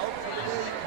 Out for the day.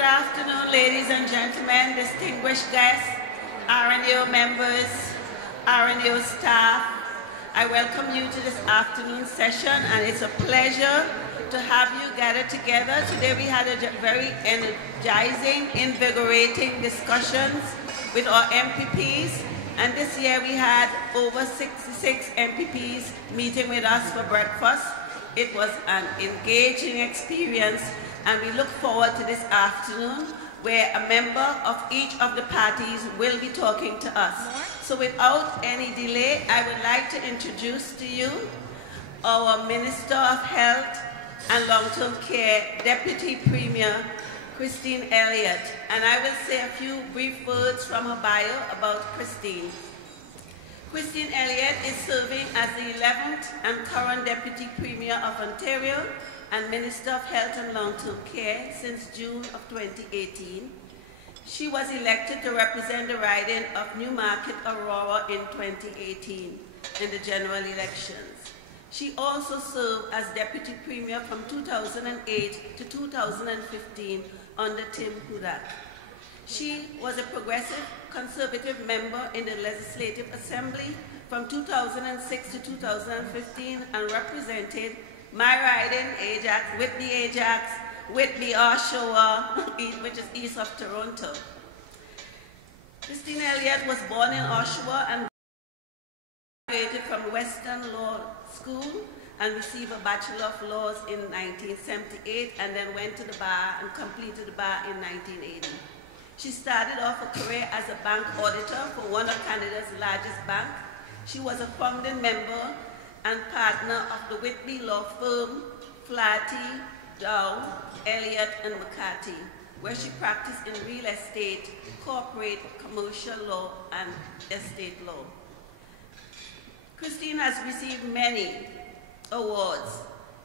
Good afternoon, ladies and gentlemen, distinguished guests, RNAO members, RNAO staff. I welcome you to this afternoon session, and it's a pleasure to have you gathered together. Today we had a very energizing, invigorating discussions with our MPPs, and this year we had over 66 MPPs meeting with us for breakfast. It was an engaging experience, and we look forward to this afternoon where a member of each of the parties will be talking to us. So without any delay, I would like to introduce to you our Minister of Health and Long-Term Care, Deputy Premier Christine Elliott. And I will say a few brief words from her bio about Christine. Christine Elliott is serving as the 11th and current Deputy Premier of Ontario and Minister of Health and Long-Term Care since June of 2018. She was elected to represent the riding of Newmarket Aurora in 2018 in the general elections. She also served as Deputy Premier from 2008 to 2015 under Tim Hudak. She was a progressive conservative member in the Legislative Assembly from 2006 to 2015 and represented my riding, Ajax, Whitby, Oshawa, which is east of Toronto. Christine Elliott was born in Oshawa and graduated from Western Law School and received a Bachelor of Laws in 1978 and then went to the bar and completed the bar in 1980. She started off a career as a bank auditor for one of Canada's largest banks. She was a founding member and partner of the Whitby law firm, Flaherty, Dow, Elliott and McCarthy, where she practiced in real estate, corporate, commercial law, and estate law. Christine has received many awards.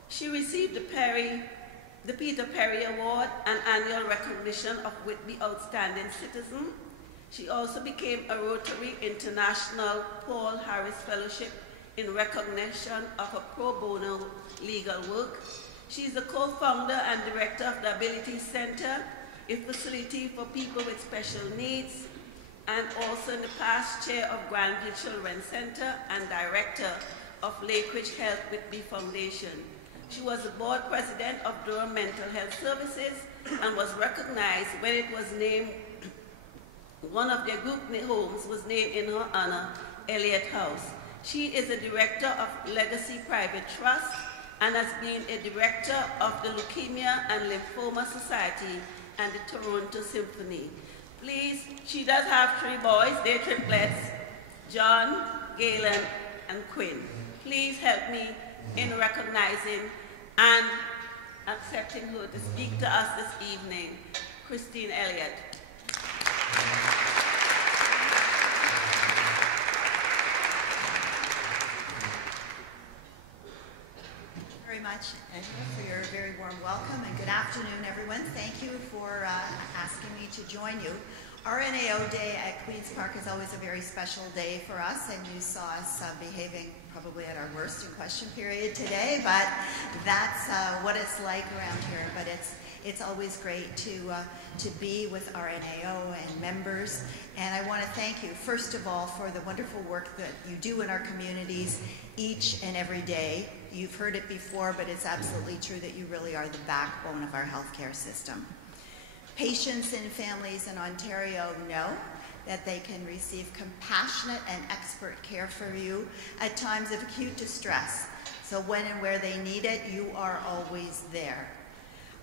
She received the Peter Perry Award, an annual recognition of Whitby Outstanding Citizen. She also became a Rotary International Paul Harris Fellowship in recognition of her pro bono legal work. She is the co-founder and director of the Ability Center, a facility for people with special needs, and also in the past chair of Grandview Children's Center and director of Lakeridge Health Whitby Foundation. She was the board president of Durham Mental Health Services and was recognized when it was named, one of their group homes was named in her honor, Elliott House. She is a director of Legacy Private Trust and has been a director of the Leukemia and Lymphoma Society and the Toronto Symphony. Please, she does have 3 boys, they're triplets, John, Galen, and Quinn. Please help me in recognizing and accepting her to speak to us this evening, Christine Elliott. Very much, Angela, for your very warm welcome, and good afternoon, everyone. Thank you for asking me to join you. RNAO Day at Queen's Park is always a very special day for us, and you saw us behaving probably at our worst in question period today, but that's what it's like around here. But it's always great to be with RNAO and members, and I want to thank you, first of all, for the wonderful work that you do in our communities each and every day. You've heard it before, but it's absolutely true that you really are the backbone of our healthcare system. Patients and families in Ontario know that they can receive compassionate and expert care for you at times of acute distress. So when and where they need it, you are always there.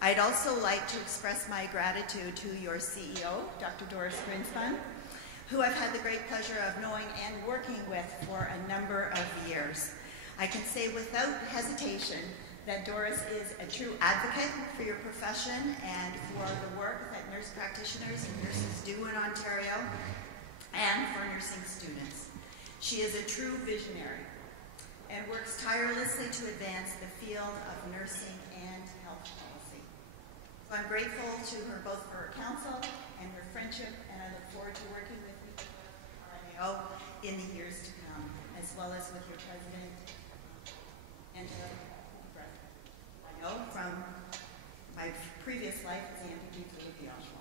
I'd also like to express my gratitude to your CEO, Dr. Doris Grinspun, who I've had the great pleasure of knowing and working with for a number of years. I can say without hesitation that Doris is a true advocate for your profession and for the work that nurse practitioners and nurses do in Ontario and for nursing students. She is a true visionary and works tirelessly to advance the field of nursing and health policy. So I'm grateful to her both for her counsel and her friendship, and I look forward to working with you, RNAO, in the years to come, as well as with your president, Angela. I know from my previous life as the MPP for Whitby Oshawa.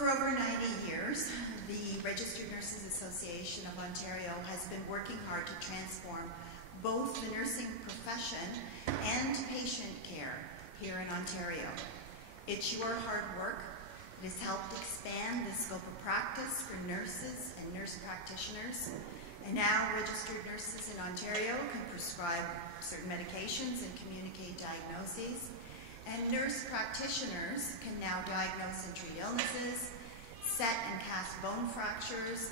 for over 90 years, the Registered Nurses Association of Ontario has been working hard to transform both the nursing profession and patient care here in Ontario. It's your hard work that has helped expand the scope of practice for nurses and nurse practitioners. And now registered nurses in Ontario can prescribe certain medications and communicate diagnoses. And nurse practitioners can now diagnose and treat illnesses, set and cast bone fractures,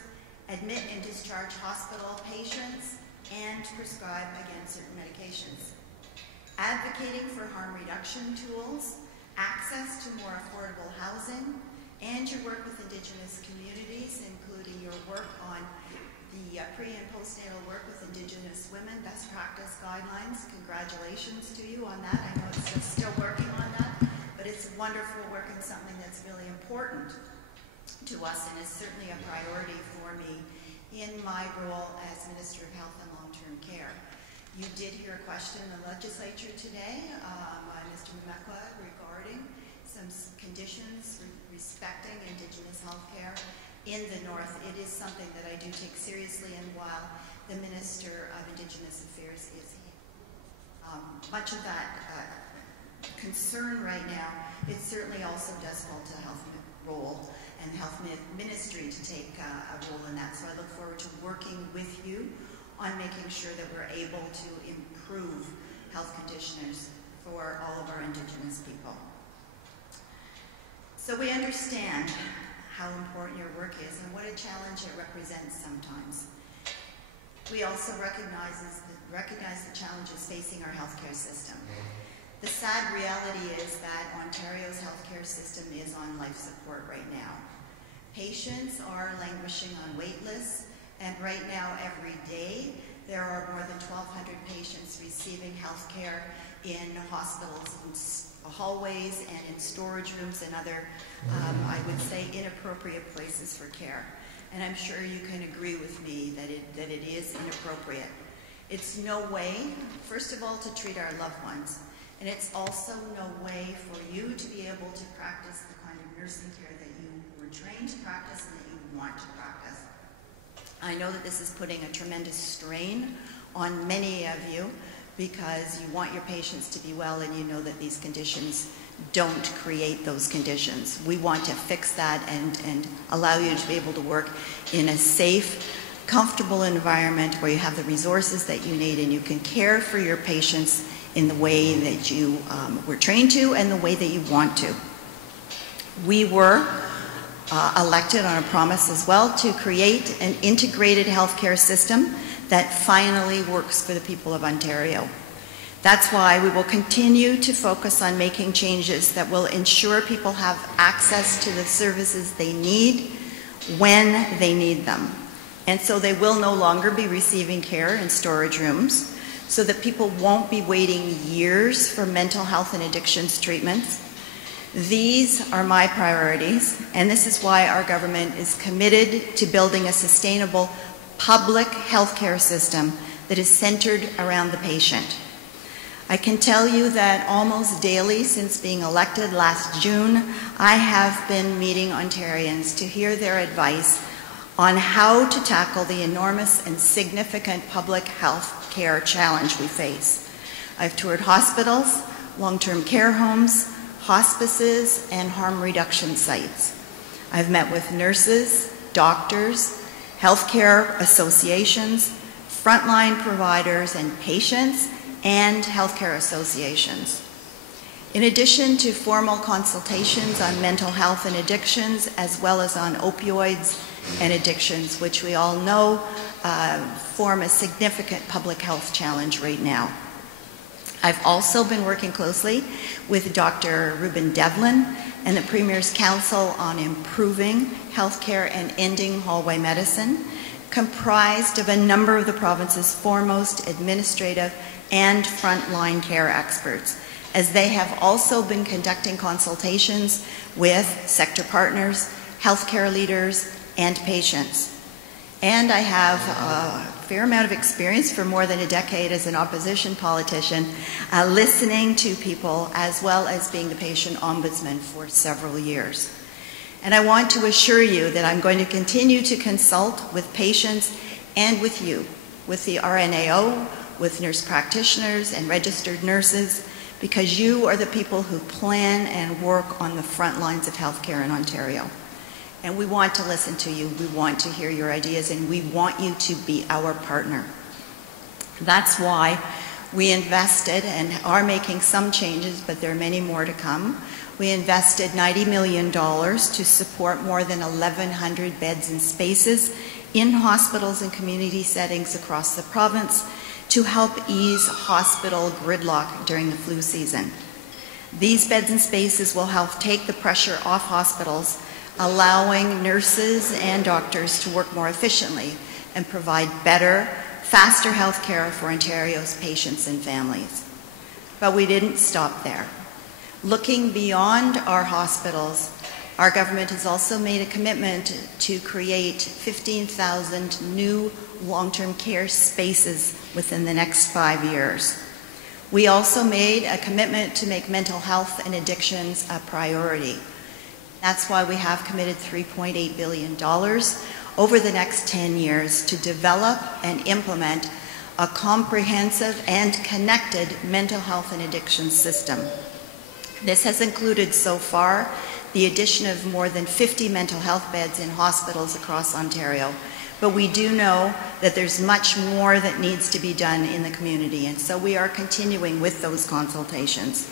admit and discharge hospital patients, and prescribe against certain medications. Advocating for harm reduction tools, access to more affordable housing, and your work with Indigenous communities, including your work on the pre- and postnatal work with Indigenous women, best practice guidelines. Congratulations to you on that. I know it's still working on that, but it's wonderful work and something that's really important to us and is certainly a priority for me in my role as Minister of Health and Long-Term Care. You did hear a question in the legislature today by Mr. Mekwa regarding some conditions respecting Indigenous health care in the North. It is something that I do take seriously, and while the Minister of Indigenous Affairs is much of that concern right now, it certainly also does fall to health role and health ministry to take a role in that. So I look forward to working with you on making sure that we're able to improve health conditions for all of our Indigenous people. So we understand how important your work is and what a challenge it represents sometimes. We also recognize the challenges facing our healthcare system. The sad reality is that Ontario's healthcare system is on life support right now. Patients are languishing on wait lists, and right now, every day, there are more than 1,200 patients receiving healthcare in hospitals, in hallways, and in storage rooms and other, I would say, inappropriate places for care. And I'm sure you can agree with me that it is inappropriate. It's no way, first of all, to treat our loved ones, and it's also no way for you to be able to practice the kind of nursing care that you were trained to practice and that you want to practice. I know that this is putting a tremendous strain on many of you because you want your patients to be well and you know that these conditions don't create those conditions. We want to fix that and allow you to be able to work in a safe, comfortable environment where you have the resources that you need and you can care for your patients in the way that you were trained to and the way that you want to. We were elected on a promise as well to create an integrated healthcare system that finally works for the people of Ontario. That's why we will continue to focus on making changes that will ensure people have access to the services they need when they need them. And so they will no longer be receiving care in storage rooms, so that people won't be waiting years for mental health and addictions treatments. These are my priorities, and this is why our government is committed to building a sustainable public healthcare system that is centered around the patient. I can tell you that almost daily since being elected last June, I have been meeting Ontarians to hear their advice on how to tackle the enormous and significant public health care challenge we face. I've toured hospitals, long-term care homes, hospices, and harm reduction sites. I've met with nurses, doctors, healthcare associations, frontline providers and patients, and healthcare associations. In addition to formal consultations on mental health and addictions, as well as on opioids and addictions, which we all know form a significant public health challenge right now. I've also been working closely with Dr. Ruben Devlin and the Premier's Council on Improving Healthcare and Ending Hallway Medicine, comprised of a number of the province's foremost administrative and frontline care experts, as they have also been conducting consultations with sector partners, healthcare leaders, and patients. And I have a fair amount of experience for more than a decade as an opposition politician, listening to people as well as being the patient ombudsman for several years. And I want to assure you that I'm going to continue to consult with patients and with you, with the RNAO, with nurse practitioners and registered nurses, because you are the people who plan and work on the front lines of healthcare in Ontario. And we want to listen to you, we want to hear your ideas, and we want you to be our partner. That's why we invested and are making some changes, but there are many more to come. We invested $90 million to support more than 1,100 beds and spaces in hospitals and community settings across the province to help ease hospital gridlock during the flu season. These beds and spaces will help take the pressure off hospitals, allowing nurses and doctors to work more efficiently and provide better, faster health care for Ontario's patients and families. But we didn't stop there. Looking beyond our hospitals, our government has also made a commitment to create 15,000 new long-term care spaces within the next 5 years. We also made a commitment to make mental health and addictions a priority. That's why we have committed $3.8 billion over the next 10 years to develop and implement a comprehensive and connected mental health and addiction system. This has included so far the addition of more than 50 mental health beds in hospitals across Ontario. But we do know that there's much more that needs to be done in the community, and so we are continuing with those consultations.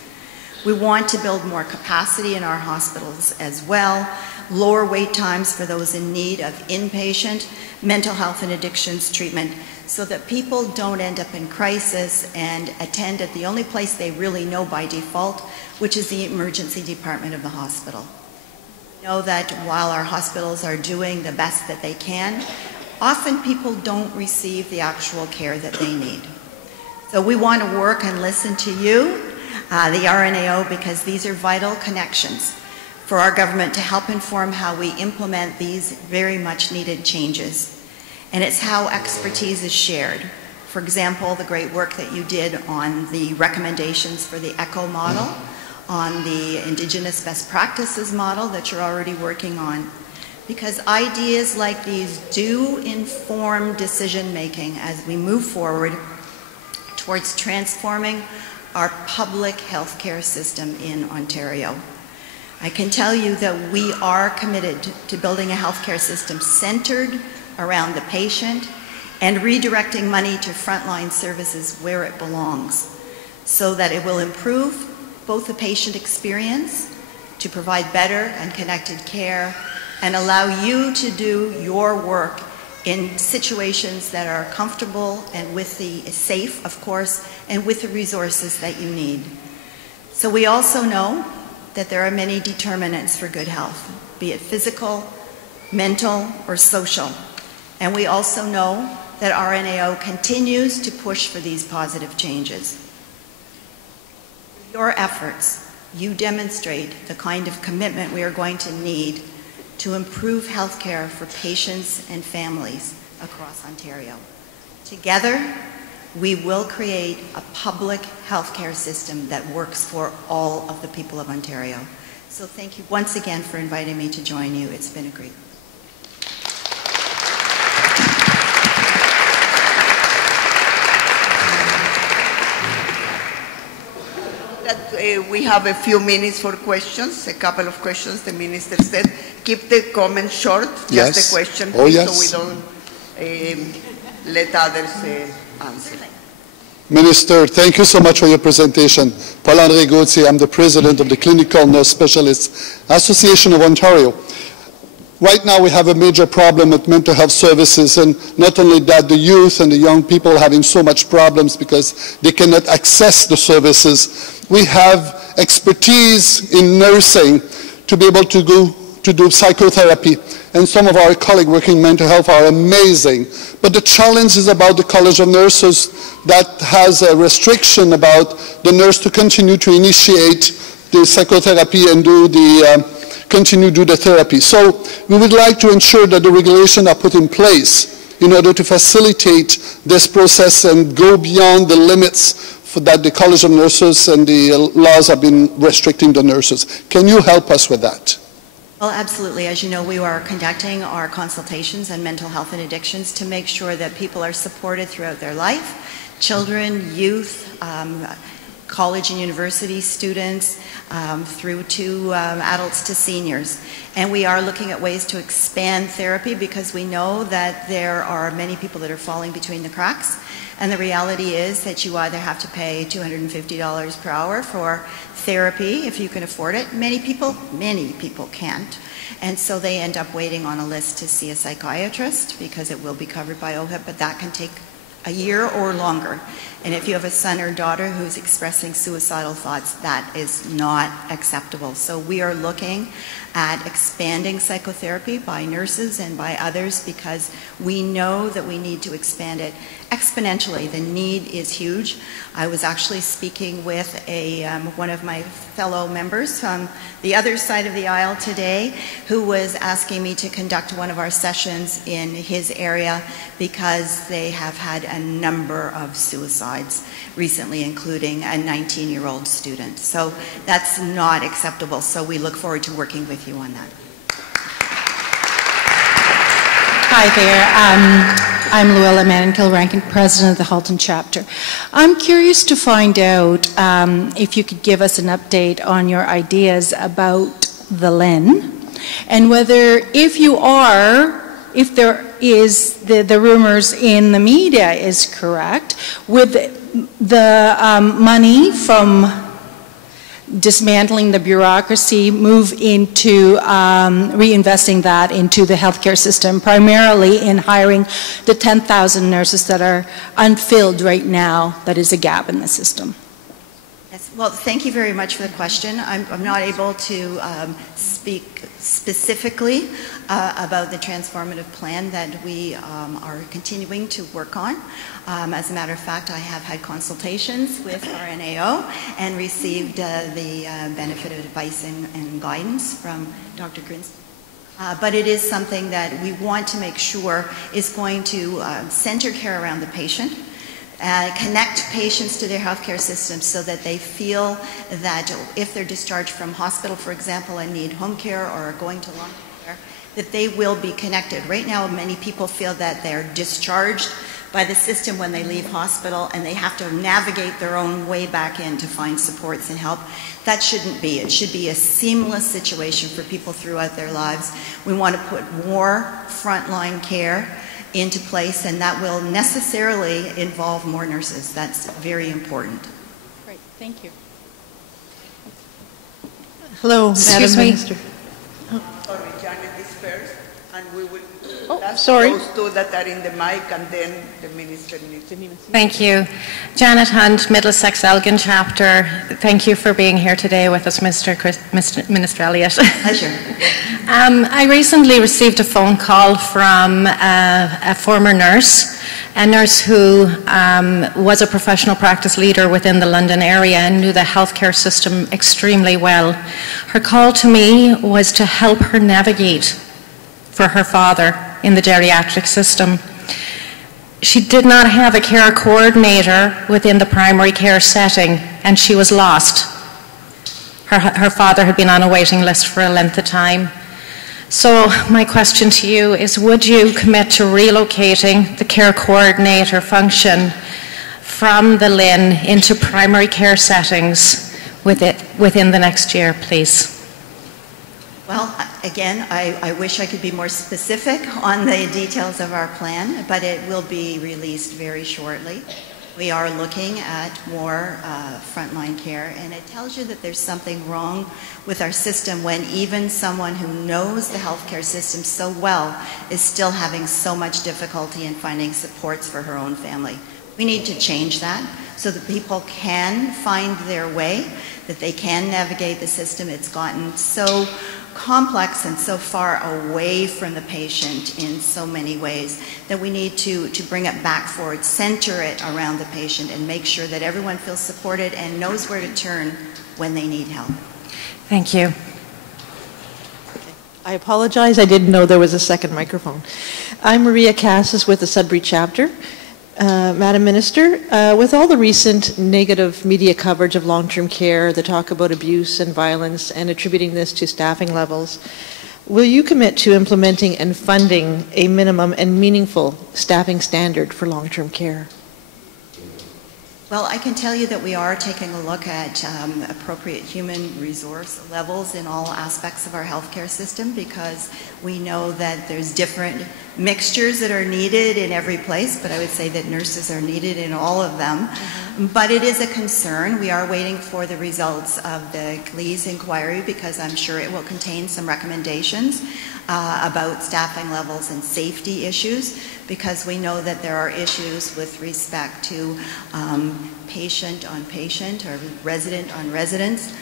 We want to build more capacity in our hospitals as well, lower wait times for those in need of inpatient mental health and addictions treatment so that people don't end up in crisis and attend at the only place they really know by default, which is the emergency department of the hospital. We know that while our hospitals are doing the best that they can, often people don't receive the actual care that they need. So we want to work and listen to you, the RNAO, because these are vital connections for our government to help inform how we implement these very much needed changes. And it's how expertise is shared. For example, the great work that you did on the recommendations for the ECHO model, on the Indigenous best practices model that you're already working on. Because ideas like these do inform decision making as we move forward towards transforming our public healthcare system in Ontario. I can tell you that we are committed to building a healthcare system centered around the patient and redirecting money to frontline services where it belongs so that it will improve both the patient experience to provide better and connected care and allow you to do your work in situations that are comfortable and with the safe, of course, and with the resources that you need. So we also know that there are many determinants for good health, be it physical, mental, or social. And we also know that RNAO continues to push for these positive changes. With your efforts, you demonstrate the kind of commitment we are going to need to improve health care for patients and families across Ontario. Together, we will create a public health care system that works for all of the people of Ontario. So thank you once again for inviting me to join you. It's been a great we have a few minutes for questions, a couple of questions. The Minister said, keep the comments short, yes. Just a question, please, yes. So we don't let others answer. Minister, thank you so much for your presentation. Paul-André Gauthier, I'm the President of the Clinical Nurse Specialists Association of Ontario. Right now we have a major problem with mental health services, and not only that, the youth and the young people are having so much problems because they cannot access the services. We have expertise in nursing to be able to go to do psychotherapy, and some of our colleagues working in mental health are amazing. But the challenge is about the College of Nurses that has a restriction about the nurse to continue to initiate the psychotherapy and do the continue to do the therapy. So we would like to ensure that the regulations are put in place in order to facilitate this process and go beyond the limits for that the College of Nurses and the laws have been restricting the nurses. Can you help us with that? Well, absolutely. As you know, we are conducting our consultations on mental health and addictions to make sure that people are supported throughout their life. Children, youth, college and university students, through to adults to seniors. And we are looking at ways to expand therapy because we know that there are many people that are falling between the cracks. And the reality is that you either have to pay $250 per hour for therapy if you can afford it. Many people can't. And so they end up waiting on a list to see a psychiatrist because it will be covered by OHIP, but that can take a year or longer. And if you have a son or daughter who's expressing suicidal thoughts, that is not acceptable. So we are looking at expanding psychotherapy by nurses and by others because we know that we need to expand it exponentially. The need is huge. I was actually speaking with one of my fellow members from the other side of the aisle today who was asking me to conduct one of our sessions in his area because they have had a number of suicides recently, including a 19-year-old student. So that's not acceptable. So we look forward to working with you on that. Hi there. I'm Luella Manning-Kilrankin, President of the Halton Chapter. I'm curious to find out if you could give us an update on your ideas about the LHIN and whether if there is the rumors in the media is correct, with the money from dismantling the bureaucracy, move into reinvesting that into the healthcare system, primarily in hiring the 10,000 nurses that are unfilled right now. That is a gap in the system. Yes, well, thank you very much for the question. I'm not able to speak specifically about the transformative plan that we are continuing to work on. As a matter of fact, I have had consultations with RNAO and received the benefit of advice and guidance from Dr. Grins. But it is something that we want to make sure is going to center care around the patient, connect patients to their healthcare system so that they feel that if they're discharged from hospital, for example, and need home care or are going to long-term care, that they will be connected. Right now, many people feel that they're discharged by the system when they leave hospital and they have to navigate their own way back in to find supports and help. That shouldn't be. It should be a seamless situation for people throughout their lives. We want to put more frontline care into place, and that will necessarily involve more nurses. That's very important. Great, thank you. Hello, Madam Minister. Sorry, Janet is first, and we will sorry. those two that are in the mic, and then the Minister needs to. Thank you. Janet Hunt, Middlesex Elgin Chapter. Thank you for being here today with us, Minister Elliott. Pleasure. I recently received a phone call from a former nurse, a nurse who was a professional practice leader within the London area and knew the healthcare system extremely well. Her call to me was to help her navigate for her father in the geriatric system. She did not have a care coordinator within the primary care setting, and she was lost. Her father had been on a waiting list for a length of time. So my question to you is, would you commit to relocating the care coordinator function from the LHIN into primary care settings within the next year, please? Well, again, I wish I could be more specific on the details of our plan, but it will be released very shortly. We are looking at more frontline care, and it tells you that there's something wrong with our system when even someone who knows the healthcare system so well is still having so much difficulty in finding supports for her own family. We need to change that so that people can find their way, that they can navigate the system. It's gotten so complex and so far away from the patient in so many ways that we need to bring it back forward, center it around the patient, and make sure that everyone feels supported and knows where to turn when they need help. Thank you. I apologize, I didn't know there was a second microphone. I'm Maria Cassis with the Sudbury Chapter. Madam Minister, with all the recent negative media coverage of long-term care, the talk about abuse and violence and attributing this to staffing levels, Will you commit to implementing and funding a minimum and meaningful staffing standard for long-term care? Well, I can tell you that we are taking a look at appropriate human resource levels in all aspects of our healthcare system, because we know that there's different mixtures that are needed in every place, but I would say that nurses are needed in all of them. But it is a concern. We are waiting for the results of the CLEAS inquiry, because I'm sure it will contain some recommendations about staffing levels and safety issues, because we know that there are issues with respect to patient on patient or resident on residents,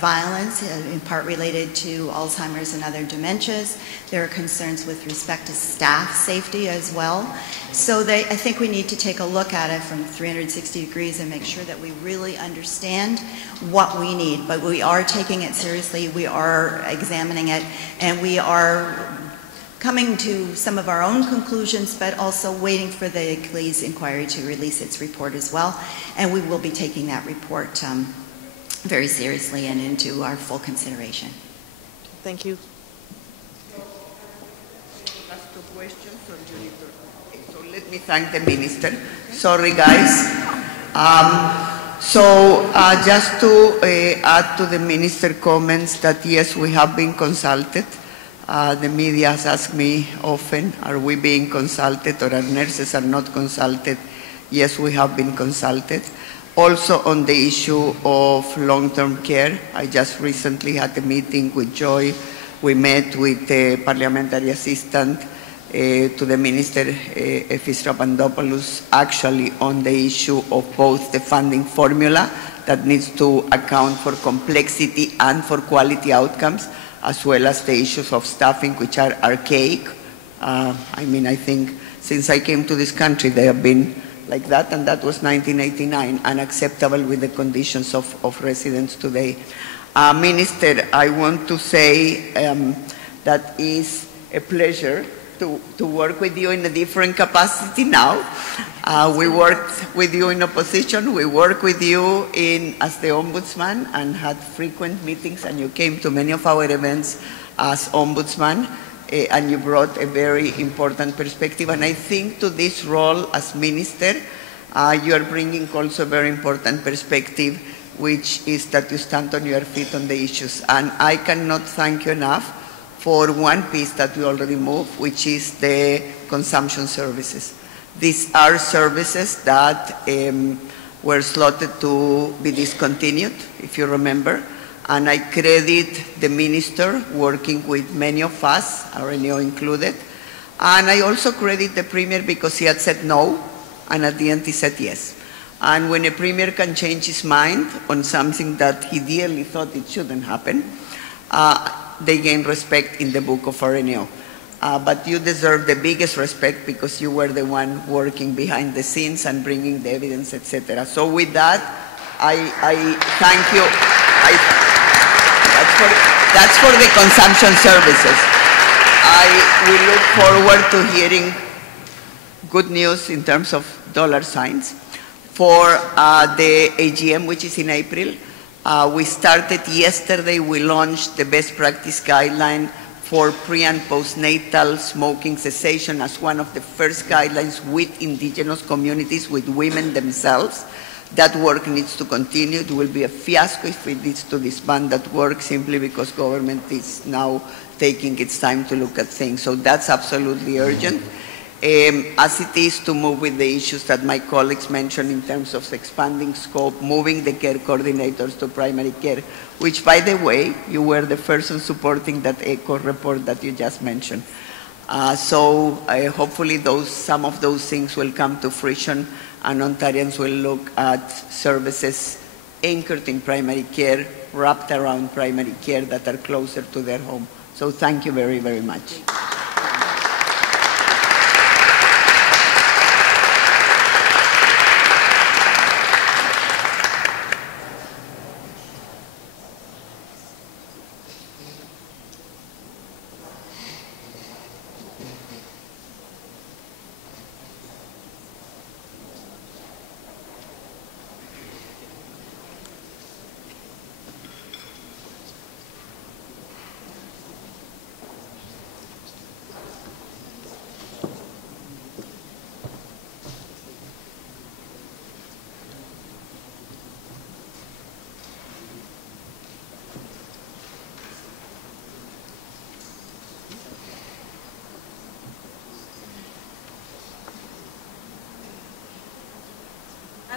violence in part related to Alzheimer's and other dementias. There are concerns with respect to staff safety as well. So I think we need to take a look at it from 360 degrees and make sure that we really understand what we need. But we are taking it seriously, we are examining it, and we are coming to some of our own conclusions, but also waiting for the CLEAS inquiry to release its report as well. And we will be taking that report very seriously and into our full consideration. Thank you. Last two questions, or you need to... So let me thank the minister. Sorry, guys. Just to add to the minister comments that yes, we have been consulted. The media has asked me often, are we being consulted or our nurses are not consulted? Yes, we have been consulted. Also on the issue of long-term care, I just recently had a meeting with Joy. We met with the parliamentary assistant to the minister, Efis Rapandopoulos, actually on the issue of both the funding formula that needs to account for complexity and for quality outcomes, as well as the issues of staffing, which are archaic. I think since I came to this country, they have been like that, and that was 1989, unacceptable with the conditions of residents today. Minister, I want to say that is a pleasure to work with you in a different capacity now. We worked with you in opposition, we worked with you as the ombudsman and had frequent meetings, and you came to many of our events as ombudsman, and you brought a very important perspective. And I think to this role as minister, you are bringing also a very important perspective, which is that you stand on your feet on the issues. And I cannot thank you enough for one piece that we already moved, which is the consumption services. These are services that were slotted to be discontinued, if you remember. And I credit the minister working with many of us, RNO included. And I also credit the premier because he had said no, and at the end he said yes. And when a premier can change his mind on something that he dearly thought it shouldn't happen, they gain respect in the book of RNO. But you deserve the biggest respect because you were the one working behind the scenes and bringing the evidence, etc. So with that, I thank you. That's for the consumption services. We look forward to hearing good news in terms of dollar signs. For the AGM, which is in April, we started yesterday, we launched the best practice guideline for pre- and postnatal smoking cessation as one of the first guidelines with indigenous communities, with women themselves. That work needs to continue. It will be a fiasco if it needs to disband that work simply because government is now taking its time to look at things. So that's absolutely urgent. As it is to move with the issues that my colleagues mentioned in terms of expanding scope, moving the care coordinators to primary care, which, by the way, you were the person supporting that ECHO report that you just mentioned. So hopefully some of those things will come to fruition, and Ontarians will look at services anchored in primary care, wrapped around primary care that are closer to their home. So thank you very, very much.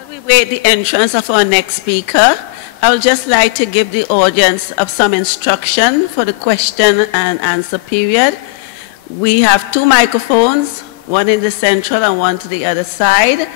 While we wait the entrance of our next speaker, I would just like to give the audience some instruction for the question and answer period. We have 2 microphones, one in the central and one to the other side,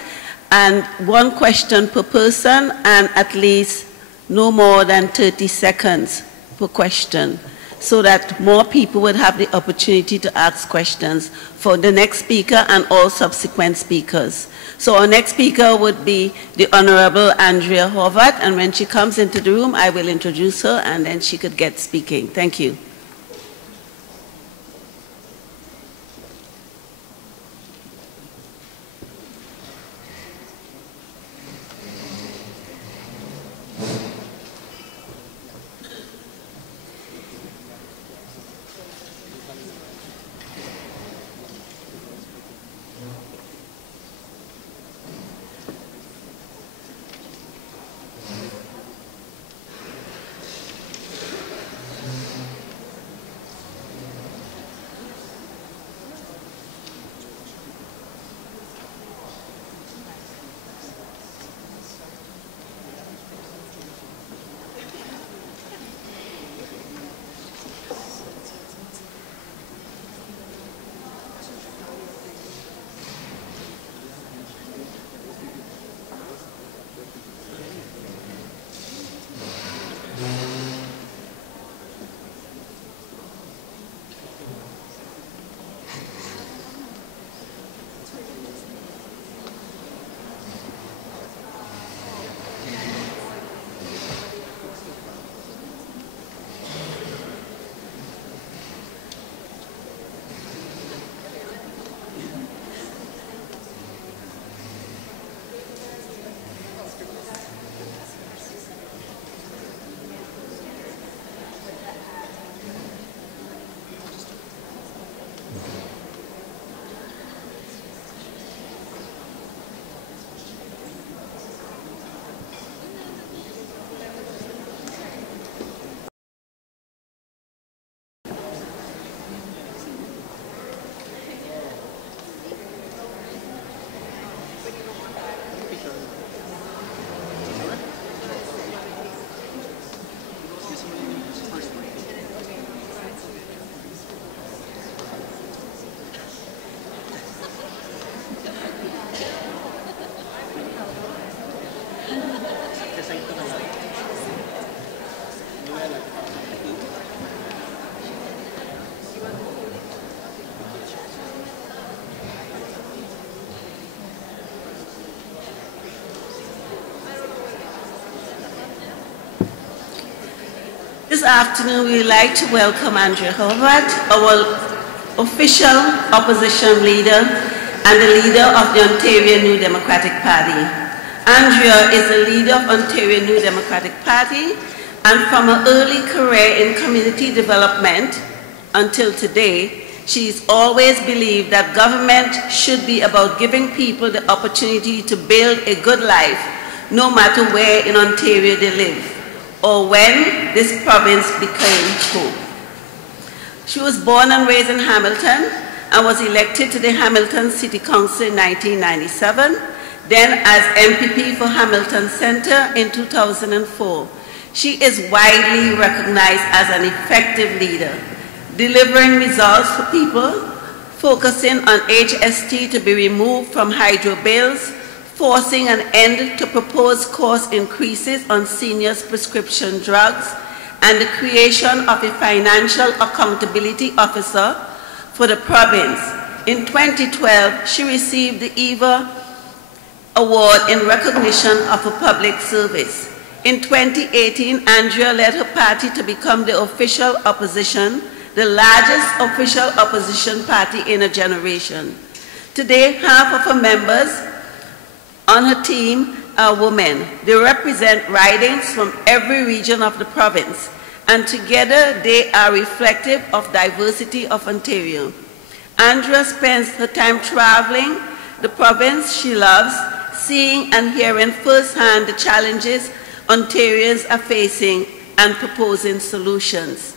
and 1 question per person and at least no more than 30 seconds per question, so that more people would have the opportunity to ask questions for the next speaker and all subsequent speakers. So our next speaker would be the Honorable Andrea Horvath, and when she comes into the room, I will introduce her and then she could get speaking. Thank you. This afternoon, we would like to welcome Andrea Horvath, our official opposition leader and the leader of the Ontario New Democratic Party. Andrea is the leader of Ontario New Democratic Party, and from her early career in community development until today, she's always believed that government should be about giving people the opportunity to build a good life, no matter where in Ontario they live, or when this province became home. She was born and raised in Hamilton and was elected to the Hamilton City Council in 1997, then as MPP for Hamilton Centre in 2004. She is widely recognized as an effective leader, delivering results for people, focusing on HST to be removed from hydro bills, forcing an end to proposed cost increases on seniors' prescription drugs, and the creation of a financial accountability officer for the province. In 2012, she received the EVA Award in recognition of her public service. In 2018, Andrea led her party to become the official opposition, the largest official opposition party in a generation. Today, half of her members on her team are women. They represent ridings from every region of the province, and together they are reflective of diversity of Ontario. Andrea spends her time traveling the province she loves, seeing and hearing firsthand the challenges Ontarians are facing and proposing solutions.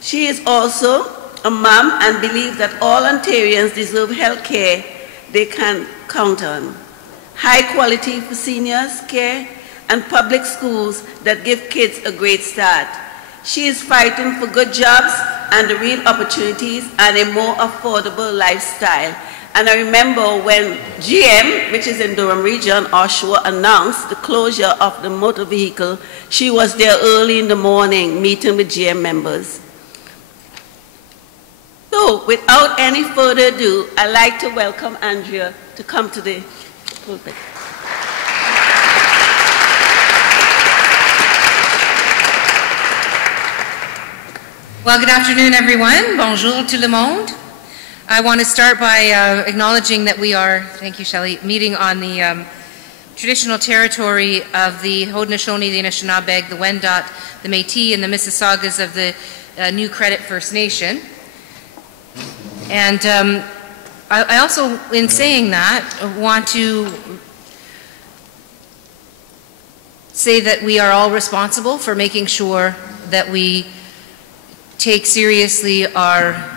She is also a mom and believes that all Ontarians deserve health care they can count on. high quality for seniors care, and public schools that give kids a great start. She is fighting for good jobs and the real opportunities and a more affordable lifestyle. And I remember when GM, which is in Durham Region, Oshawa, announced the closure of the motor vehicle, she was there early in the morning meeting with GM members. So, without any further ado, I'd like to welcome Andrea to come to the pulpit. Well, good afternoon, everyone. Bonjour tout le monde. I want to start by acknowledging that we are, thank you, Shelley, meeting on the traditional territory of the Haudenosaunee, the Anishinaabe, the Wendat, the Métis, and the Mississaugas of the New Credit First Nation. And I also, in saying that, want to say that we are all responsible for making sure that we take seriously our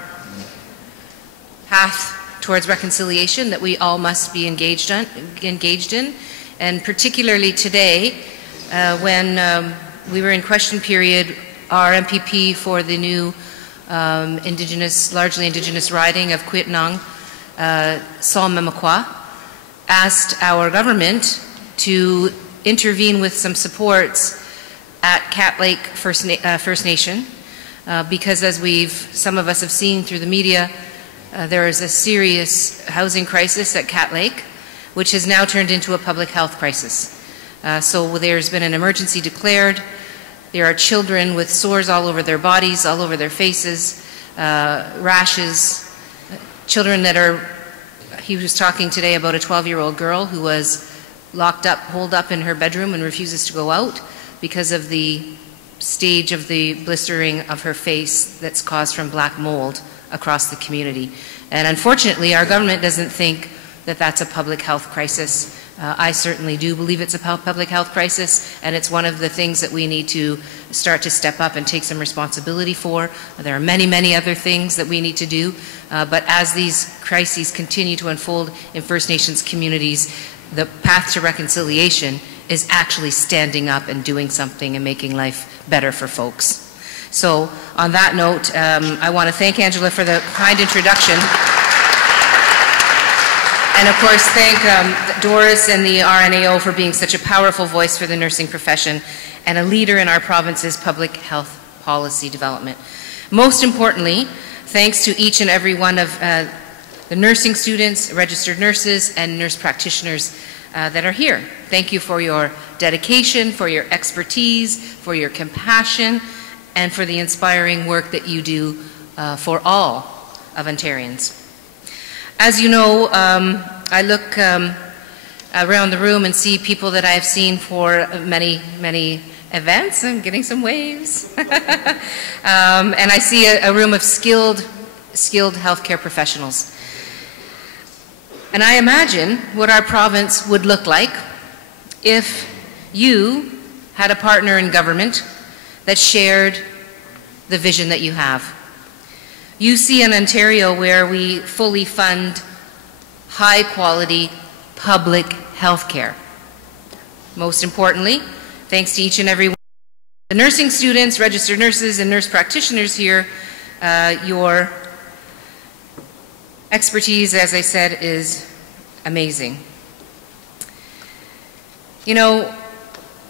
path towards reconciliation that we all must be engaged in. And particularly today, when we were in question period, our MPP for the new largely indigenous riding of Quitnong, Saul Memakwa, asked our government to intervene with some supports at Cat Lake First Nation, because as some of us have seen through the media, there is a serious housing crisis at Cat Lake, which has now turned into a public health crisis. So there's been an emergency declared. There are children with sores all over their bodies, all over their faces, rashes, children that are, he was talking today about a 12-year-old girl who was holed up in her bedroom and refuses to go out because of the stage of the blistering of her face that's caused from black mold across the community. And unfortunately, our government doesn't think that that's a public health crisis. I certainly do believe it's a public health crisis, and it's one of the things that we need to start to step up and take some responsibility for. There are many, many other things that we need to do, but as these crises continue to unfold in First Nations communities, the path to reconciliation is actually standing up and doing something and making life better for folks. So on that note, I want to thank Angela for the kind introduction. And of course, thank Doris and the RNAO for being such a powerful voice for the nursing profession and a leader in our province's public health policy development. Most importantly, thanks to each and every one of the nursing students, registered nurses, and nurse practitioners that are here. Thank you for your dedication, for your expertise, for your compassion, and for the inspiring work that you do for all of Ontarians. As you know, I look around the room and see people that I've seen for many, many events. I'm getting some waves. And I see a room of skilled healthcare professionals. And I imagine what our province would look like if you had a partner in government that shared the vision that you have. You see an Ontario where we fully fund high-quality public health care. Most importantly, thanks to each and every one of the nursing students, registered nurses, and nurse practitioners here, your expertise, as I said, is amazing. You know,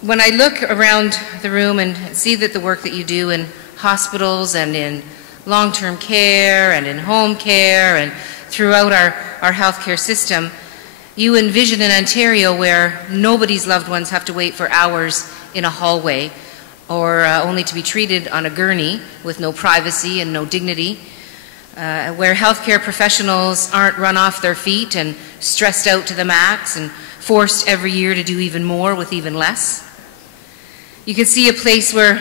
when I look around the room and see that the work that you do in hospitals and in long-term care and in home care and throughout our healthcare system, you envision an Ontario where nobody's loved ones have to wait for hours in a hallway or only to be treated on a gurney with no privacy and no dignity, where healthcare professionals aren't run off their feet and stressed out to the max and forced every year to do even more with even less. You can see a place where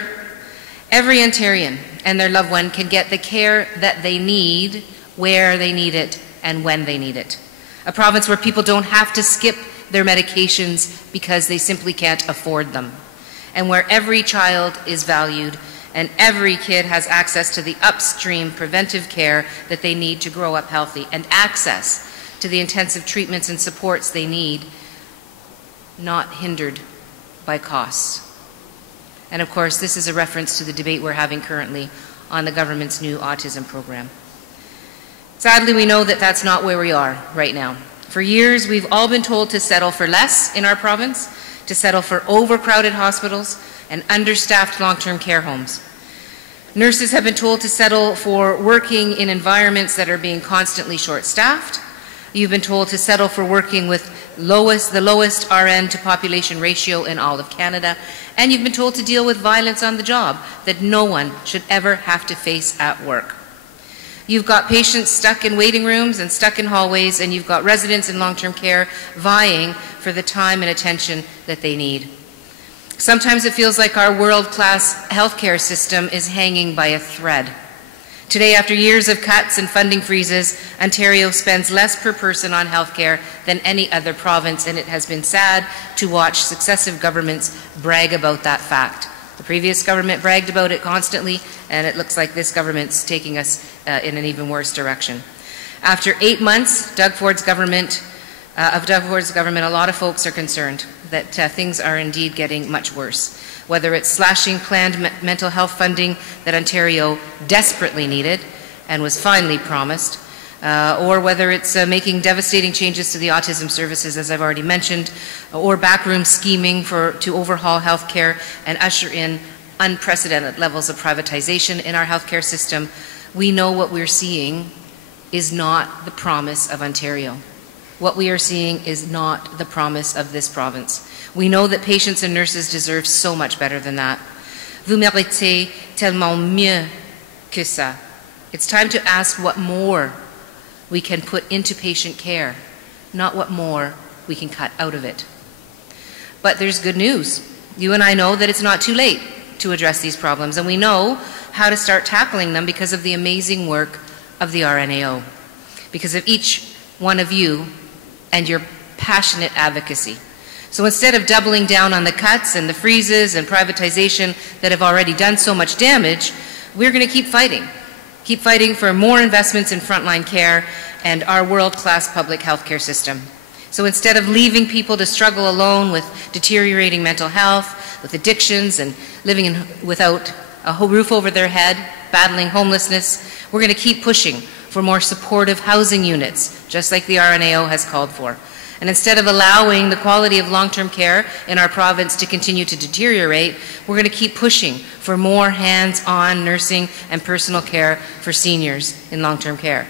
every Ontarian and their loved one can get the care that they need, where they need it, and when they need it. A province where people don't have to skip their medications because they simply can't afford them. And where every child is valued and every kid has access to the upstream preventive care that they need to grow up healthy and access to the intensive treatments and supports they need not hindered by costs. And of course, this is a reference to the debate we're having currently on the government's new autism program. Sadly, we know that that's not where we are right now. For years, we've all been told to settle for less in our province, to settle for overcrowded hospitals and understaffed long-term care homes. Nurses have been told to settle for working in environments that are being constantly short-staffed. You've been told to settle for working with the lowest RN to population ratio in all of Canada, and you've been told to deal with violence on the job that no one should ever have to face at work. You've got patients stuck in waiting rooms and stuck in hallways, and you've got residents in long-term care vying for the time and attention that they need. Sometimes it feels like our world-class healthcare system is hanging by a thread. Today, after years of cuts and funding freezes, Ontario spends less per person on healthcare than any other province, and it has been sad to watch successive governments brag about that fact. The previous government bragged about it constantly, and it looks like this government's taking us in an even worse direction. After 8 months of Doug Ford's government, a lot of folks are concerned that things are indeed getting much worse. Whether it's slashing planned mental health funding that Ontario desperately needed and was finally promised, or whether it's making devastating changes to the autism services, as I've already mentioned, or backroom scheming to overhaul healthcare and usher in unprecedented levels of privatization in our healthcare system, we know what we're seeing is not the promise of Ontario. What we are seeing is not the promise of this province. We know that patients and nurses deserve so much better than that. Vous méritez tellement mieux que ça. It's time to ask what more we can put into patient care, not what more we can cut out of it. But there's good news. You and I know that it's not too late to address these problems, and we know how to start tackling them because of the amazing work of the RNAO, because of each one of you and your passionate advocacy. So instead of doubling down on the cuts and the freezes and privatization that have already done so much damage, we're going to keep fighting for more investments in frontline care and our world-class public health care system. So instead of leaving people to struggle alone with deteriorating mental health, with addictions, and living without a whole roof over their head, battling homelessness, we're going to keep pushing for more supportive housing units, just like the RNAO has called for. And instead of allowing the quality of long-term care in our province to continue to deteriorate, we're going to keep pushing for more hands-on nursing and personal care for seniors in long-term care.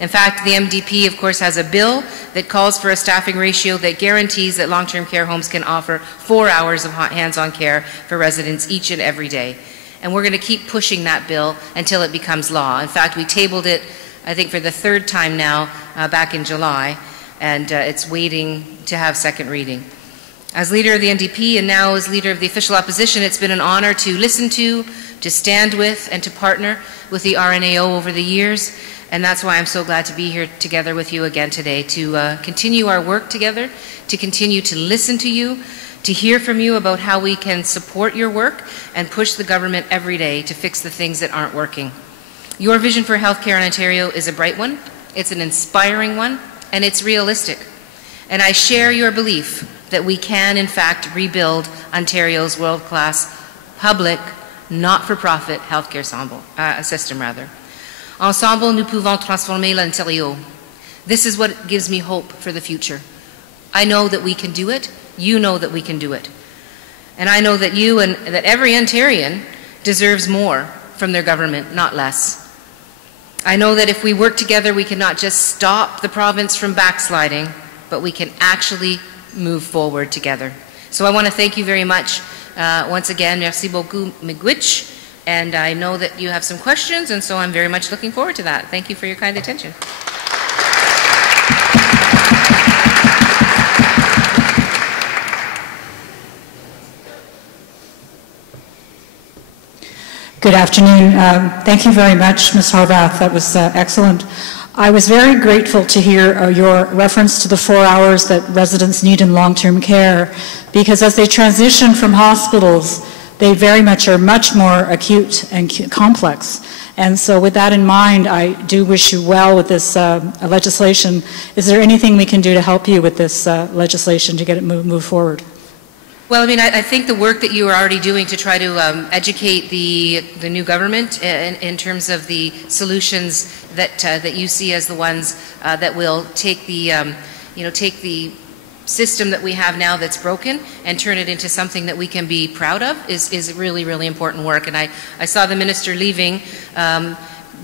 In fact, the MDP, of course, has a bill that calls for a staffing ratio that guarantees that long-term care homes can offer 4 hours of hands-on care for residents each and every day. And we're going to keep pushing that bill until it becomes law. In fact, we tabled it, I think, for the 3rd time now, back in July, and it's waiting to have second reading. As leader of the NDP and now as leader of the official opposition, it's been an honor to listen to stand with, and to partner with the RNAO over the years, and that's why I'm so glad to be here together with you again today, to continue our work together, to continue to listen to you, to hear from you about how we can support your work and push the government every day to fix the things that aren't working. Your vision for healthcare in Ontario is a bright one, it's an inspiring one, and it's realistic. And I share your belief that we can, in fact, rebuild Ontario's world-class public, not-for-profit healthcare system. Ensemble, nous pouvons transformer l'Ontario. This is what gives me hope for the future. I know that we can do it. You know that we can do it. And I know that you and that every Ontarian deserves more from their government, not less. I know that if we work together, we can not just stop the province from backsliding, but we can actually move forward together. So I want to thank you very much once again. Merci beaucoup, Miigwech. And I know that you have some questions, and so I'm very much looking forward to that. Thank you for your kind attention. Good afternoon. Thank you very much, Ms. Harbath. That was excellent. I was very grateful to hear your reference to the 4 hours that residents need in long-term care, because as they transition from hospitals they very much are much more acute and complex. And so with that in mind, I do wish you well with this legislation. Is there anything we can do to help you with this legislation to get it move forward? Well, I mean, I think the work that you are already doing to try to educate the new government in terms of the solutions that you see as the ones that will take the, take the system that we have now that's broken and turn it into something that we can be proud of is really, really important work. And I saw the minister leaving.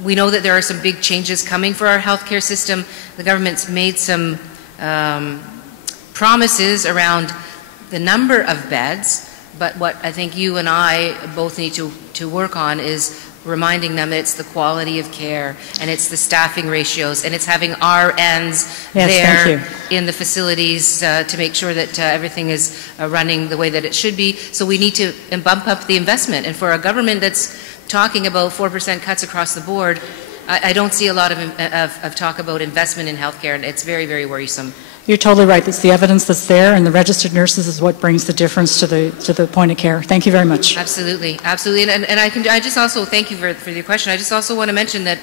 We know that there are some big changes coming for our healthcare system. The government's made some promises around the number of beds, but what I think you and I both need to work on is reminding them that it's the quality of care and it's the staffing ratios and it's having RNs there in the facilities to make sure that everything is running the way that it should be. So we need to bump up the investment. And for a government that's talking about 4% cuts across the board, I don't see a lot of talk about investment in healthcare, and it's very, very worrisome. You're totally right. It's the evidence that's there, and the registered nurses is what brings the difference to the point of care. Thank you very much. Absolutely, absolutely. And I just also thank you for your question. I just also want to mention that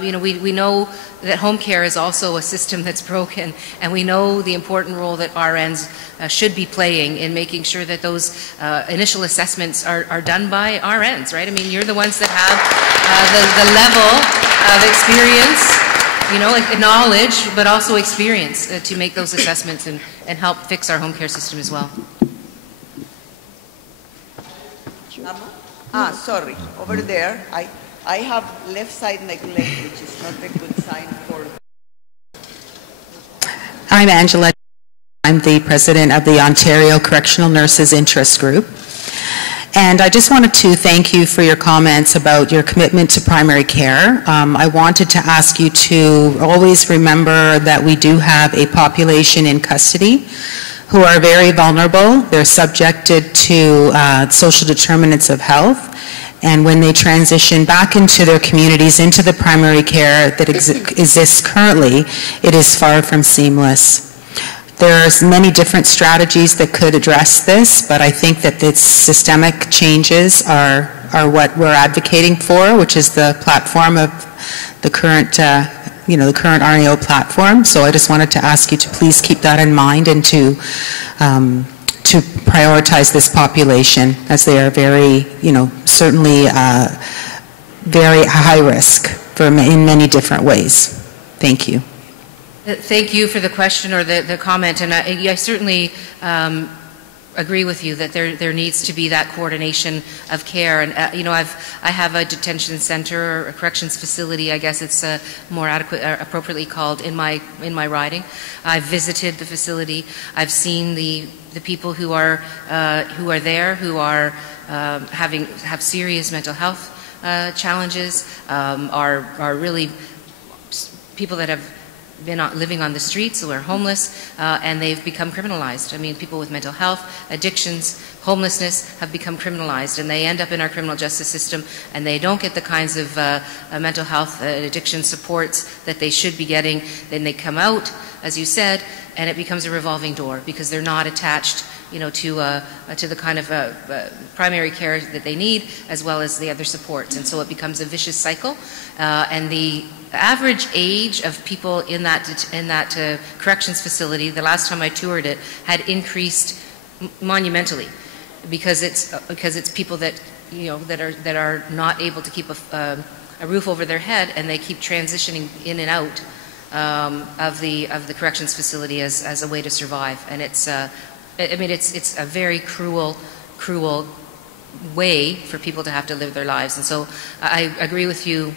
we know that home care is also a system that's broken, and we know the important role that RNs should be playing in making sure that those initial assessments are done by RNs, right? I mean, you're the ones that have the level of experience, knowledge, but also experience to make those assessments and help fix our home care system as well. Sorry, over there, I have left side neglect, which is not a good sign for... I'm Angela. I'm the president of the Ontario Correctional Nurses Interest Group. And I just wanted to thank you for your comments about your commitment to primary care. I wanted to ask you to always remember that we do have a population in custody who are very vulnerable. They're subjected to social determinants of health. And when they transition back into their communities, into the primary care that exists currently, it is far from seamless. There's many different strategies that could address this, but I think that the systemic changes are what we're advocating for, which is the platform of the current, the current RNAO platform. So I just wanted to ask you to please keep that in mind and to prioritize this population, as they are very, certainly very high risk in many different ways. Thank you. Thank you for the question or the comment, and I certainly agree with you that there needs to be that coordination of care. And I have a detention center or a corrections facility, I guess it's more appropriately called in my riding. I've visited the facility. I've seen the people who are there, who are have serious mental health challenges, are really people that have been living on the streets, who are homeless, and they've become criminalized. I mean, people with mental health, addictions, homelessness have become criminalized, and they end up in our criminal justice system, and they don't get the kinds of mental health addiction supports that they should be getting. Then they come out, as you said, and it becomes a revolving door because they're not attached to the kind of primary care that they need, as well as the other supports. And so it becomes a vicious cycle. And the average age of people in that corrections facility, the last time I toured it, had increased monumentally, because it's people that that are not able to keep a roof over their head, and they keep transitioning in and out of the corrections facility as a way to survive. And it's it's a very cruel way for people to have to live their lives. And so I agree with you.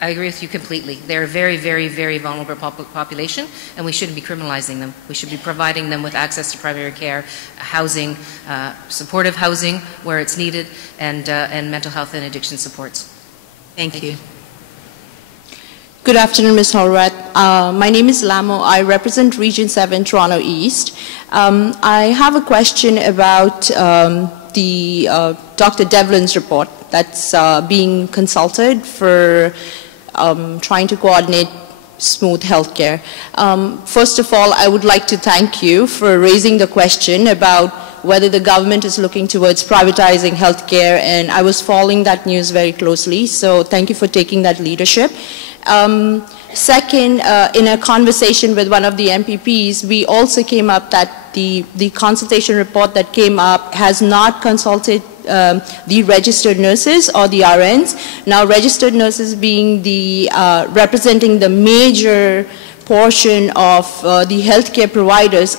I agree with you completely. They're a very, very, very vulnerable population, and we shouldn't be criminalizing them. We should be providing them with access to primary care, housing, supportive housing where it's needed, and mental health and addiction supports. Thank you. Good afternoon, Ms. Horwath. My name is Lamo. I represent Region 7, Toronto East. I have a question about the Dr. Devlin's report that's being consulted for trying to coordinate smooth healthcare. First of all, I would like to thank you for raising the question about whether the government is looking towards privatizing healthcare, and I was following that news very closely, so thank you for taking that leadership. Second, in a conversation with one of the MPPs, we also came up that the consultation report that came up has not consulted the registered nurses or the RNs. Now, registered nurses being the representing the major portion of the healthcare providers,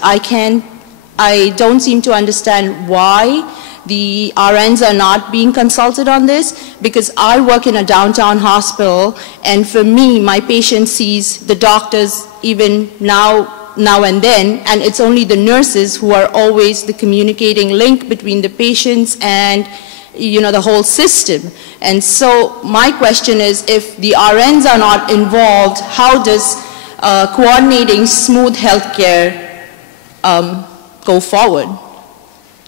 I don't seem to understand why the RNs are not being consulted on this, because I work in a downtown hospital, and for me, my patient sees the doctors even now and then, and it's only the nurses who are always the communicating link between the patients and the whole system. And so my question is, if the RNs are not involved, how does coordinating smooth healthcare go forward?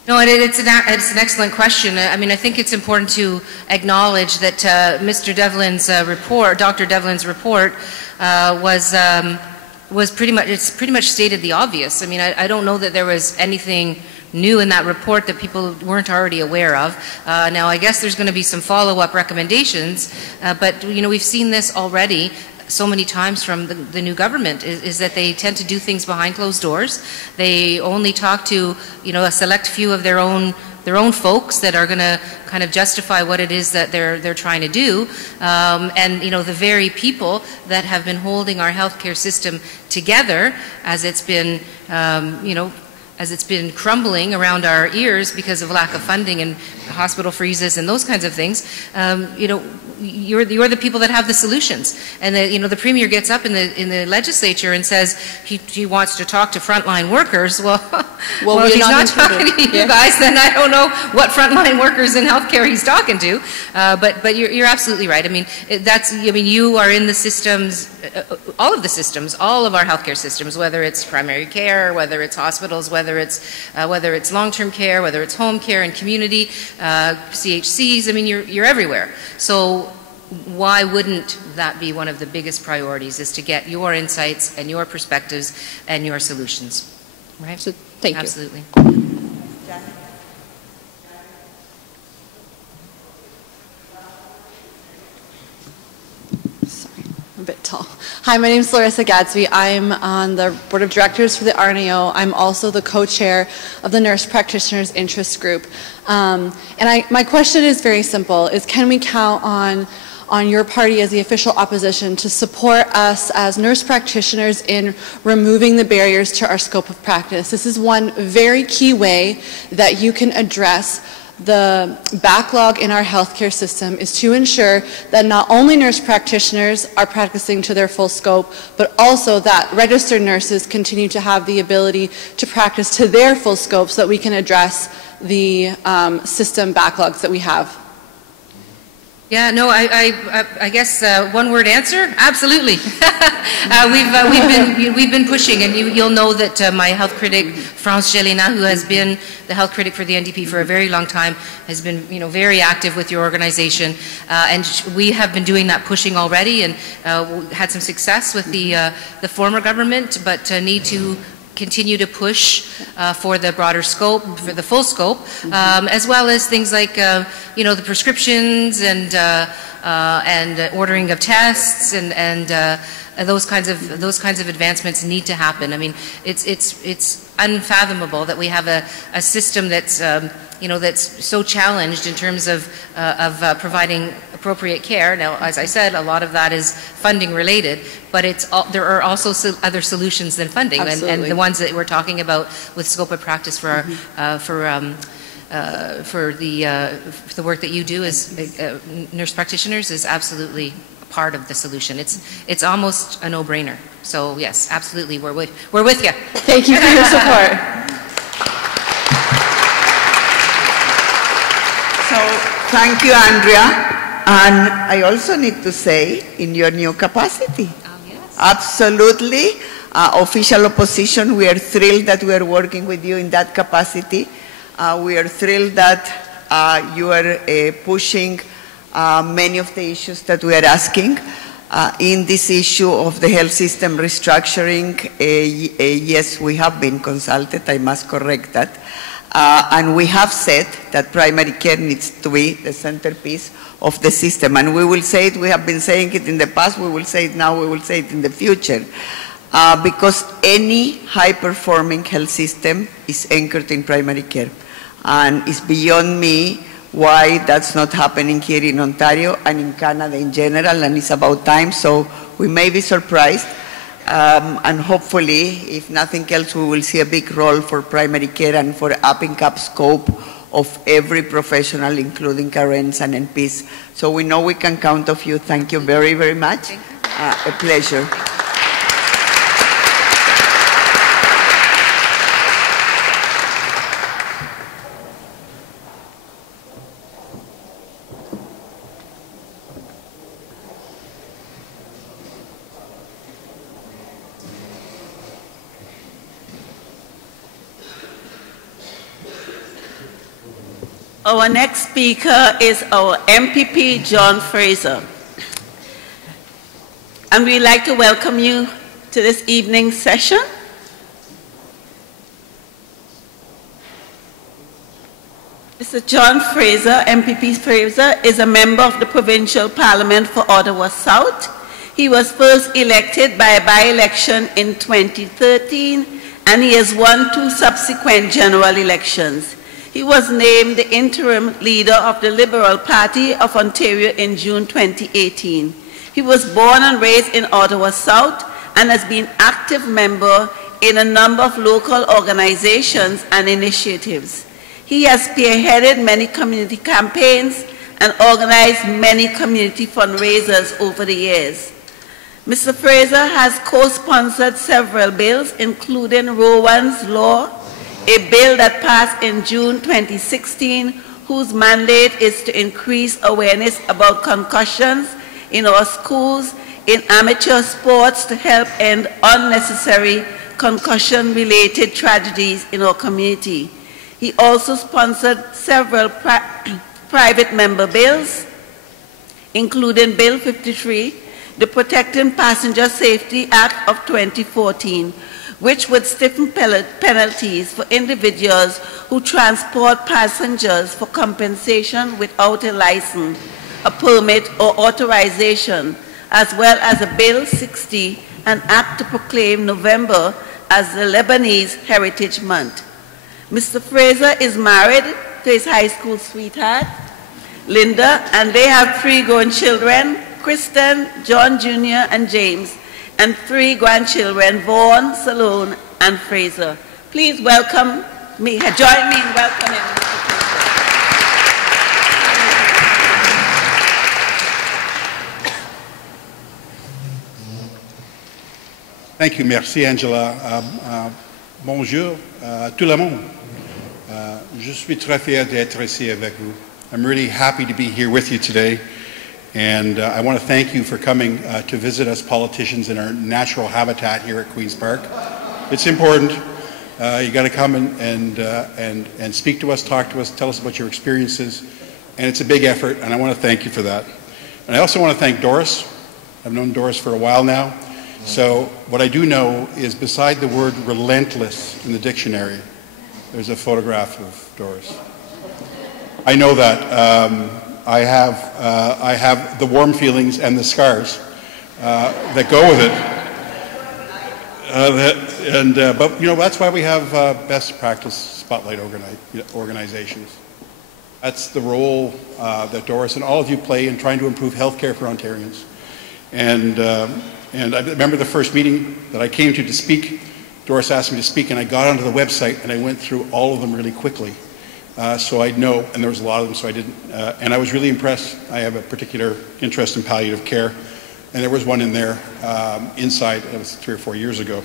No, it's an excellent question. I mean, I think it's important to acknowledge that Mr. Devlin's report, Dr. Devlin's report, was pretty much stated the obvious. I mean, I don't know that there was anything new in that report that people weren't already aware of. Now, I guess there's going to be some follow-up recommendations, but we've seen this already so many times from the new government, is that they tend to do things behind closed doors. They only talk to a select few of their own folks that are going to kind of justify what it is that they're trying to do, and the very people that have been holding our healthcare system together as it's been as it's been crumbling around our ears because of lack of funding and hospital freezes and those kinds of things, you're the people that have the solutions. And the Premier gets up in the legislature and says he wants to talk to frontline workers. Well, if he's not talking to you guys, then I don't know what frontline workers in healthcare he's talking to. But you're absolutely right. I mean, you are in the systems, all of the systems, all of our healthcare systems, whether it's primary care, whether it's hospitals, whether it's long-term care, whether it's home care and community, CHCs. I mean, you're everywhere. So why wouldn't that be one of the biggest priorities, is to get your insights and your perspectives and your solutions, right? So, thank you. Absolutely. Sorry, I'm a bit tall. Hi, my name is Larissa Gadsby. I'm on the board of directors for the RNAO. I'm also the co-chair of the Nurse Practitioners Interest Group. My question is very simple, is can we count on your party as the official opposition to support us as nurse practitioners in removing the barriers to our scope of practice? This is one very key way that you can address the backlog in our healthcare system, is to ensure that not only nurse practitioners are practicing to their full scope, but also that registered nurses continue to have the ability to practice to their full scope so that we can address the system backlogs that we have. Yeah, no, I guess one word answer, absolutely. We've been pushing, and you'll know that my health critic, France Gélina, who has been the health critic for the NDP for a very long time, has been very active with your organization, and we have been doing that pushing already, and had some success with the former government, but need to continue to push for the broader scope, for the full scope, as well as things like the prescriptions and ordering of tests and those kinds of advancements need to happen. I mean, it's unfathomable that we have a system that's that's so challenged in terms of providing appropriate care. Now, as I said, a lot of that is funding related, but there are also other solutions than funding, and the ones that we're talking about with scope of practice for the work that you do as nurse practitioners is absolutely part of the solution. It's almost a no-brainer. So yes, absolutely, we're with you. Thank you for your support. So thank you, Andrea. And I also need to say, in your new capacity, yes. Absolutely, official opposition, we are thrilled that we are working with you in that capacity. We are thrilled that you are pushing many of the issues that we are asking. In this issue of the health system restructuring, yes, we have been consulted, I must correct that. And we have said that primary care needs to be the centerpiece of the system. And we will say it, we have been saying it in the past, we will say it now, we will say it in the future. Because any high-performing health system is anchored in primary care. And it's beyond me why that's not happening here in Ontario and in Canada in general, and it's about time. So we may be surprised. And hopefully, if nothing else, we will see a big role for primary care and for upping up scope of every professional, including RNs and NPs. So we know we can count on you. Thank you very, very much. A pleasure. Our next speaker is our MPP, John Fraser. And we'd like to welcome you to this evening's session. Mr. John Fraser, MPP Fraser, is a member of the Provincial Parliament for Ottawa South. He was first elected by a by-election in 2013, and he has won 2 subsequent general elections. He was named the interim leader of the Liberal Party of Ontario in June 2018. He was born and raised in Ottawa South and has been an active member in a number of local organizations and initiatives. He has spearheaded many community campaigns and organized many community fundraisers over the years. Mr. Fraser has co-sponsored several bills, including Rowan's Law, a bill that passed in June 2016, whose mandate is to increase awareness about concussions in our schools, in amateur sports, to help end unnecessary concussion-related tragedies in our community. He also sponsored several private member bills, including Bill 53, the Protecting Passenger Safety Act of 2014, which would stiffen penalties for individuals who transport passengers for compensation without a license, a permit, or authorization, as well as a Bill 60, an act to proclaim November as the Lebanese Heritage Month. Mr. Fraser is married to his high school sweetheart, Linda, and they have 3 grown children, Kristen, John Jr., and James, and 3 grandchildren, Vaughan, Salone, and Fraser. Please welcome me, join me in welcoming Mr. Thank you, merci Angela. Bonjour tout le monde. Je suis très fier d'être ici avec vous. I'm really happy to be here with you today. And I want to thank you for coming to visit us politicians in our natural habitat here at Queen's Park. It's important. You got to come and speak to us, talk to us, tell us about your experiences. And it's a big effort, and I want to thank you for that. And I also want to thank Doris. I've known Doris for a while now. So what I do know is beside the word relentless in the dictionary, there's a photograph of Doris. I know that. I have the warm feelings and the scars that go with it. But you know, that's why we have best practice spotlight organizations. That's the role that Doris and all of you play in trying to improve healthcare for Ontarians. And I remember the first meeting that I came to speak. Doris asked me to speak, and I got onto the website and I went through all of them really quickly. So I'd know, and there was a lot of them, so I didn't, and I was really impressed. I have a particular interest in palliative care, and there was one in there inside, it was 3 or 4 years ago.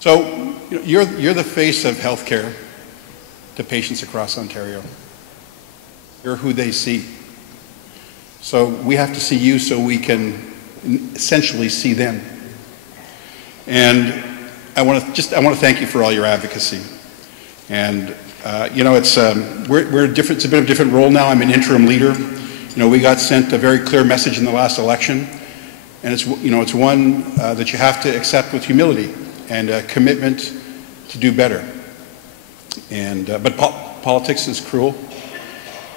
So you know, you're the face of healthcare to patients across Ontario. You're who they see. So we have to see you so we can essentially see them. And I want to thank you for all your advocacy. And you know, it's we're different. It's a bit of a different role now. I'm an interim leader. You know, we got sent a very clear message in the last election, and it's it's one that you have to accept with humility and a commitment to do better. But politics is cruel.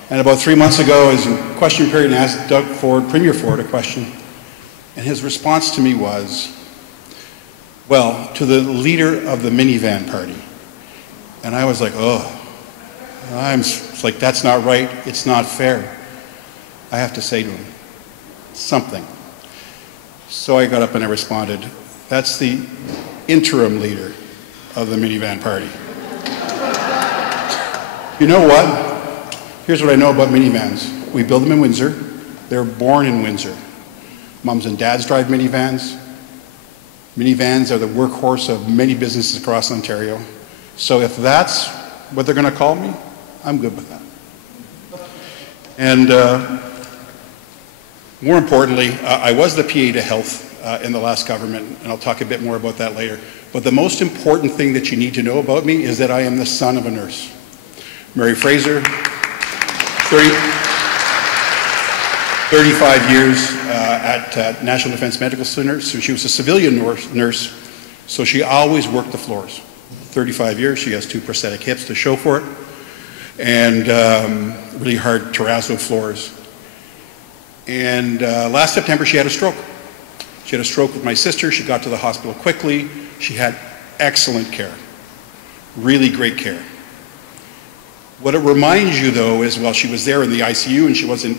And about 3 months ago, I was in question period and asked Doug Ford, Premier Ford, a question. And his response to me was, well, to the leader of the minivan party. And I was like, oh, it's like, that's not right. It's not fair. I have to say to him something. So I got up and I responded, that's the interim leader of the minivan party. You know what? Here's what I know about minivans. We build them in Windsor. They're born in Windsor. Moms and dads drive minivans. Minivans are the workhorse of many businesses across Ontario. So if that's what they're going to call me, I'm good with that. And more importantly, I was the PA to Health in the last government, and I'll talk a bit more about that later. But the most important thing that you need to know about me is that I am the son of a nurse. Mary Fraser, 35 years at National Defence Medical Center. So she was a civilian nurse, so she always worked the floors. 35 years, she has 2 prosthetic hips to show for it, and really hard terrazzo floors. And last September, she had a stroke. She had a stroke with my sister. She got to the hospital quickly. She had excellent care, really great care. What it reminds you, though, is while she was there in the ICU and she wasn't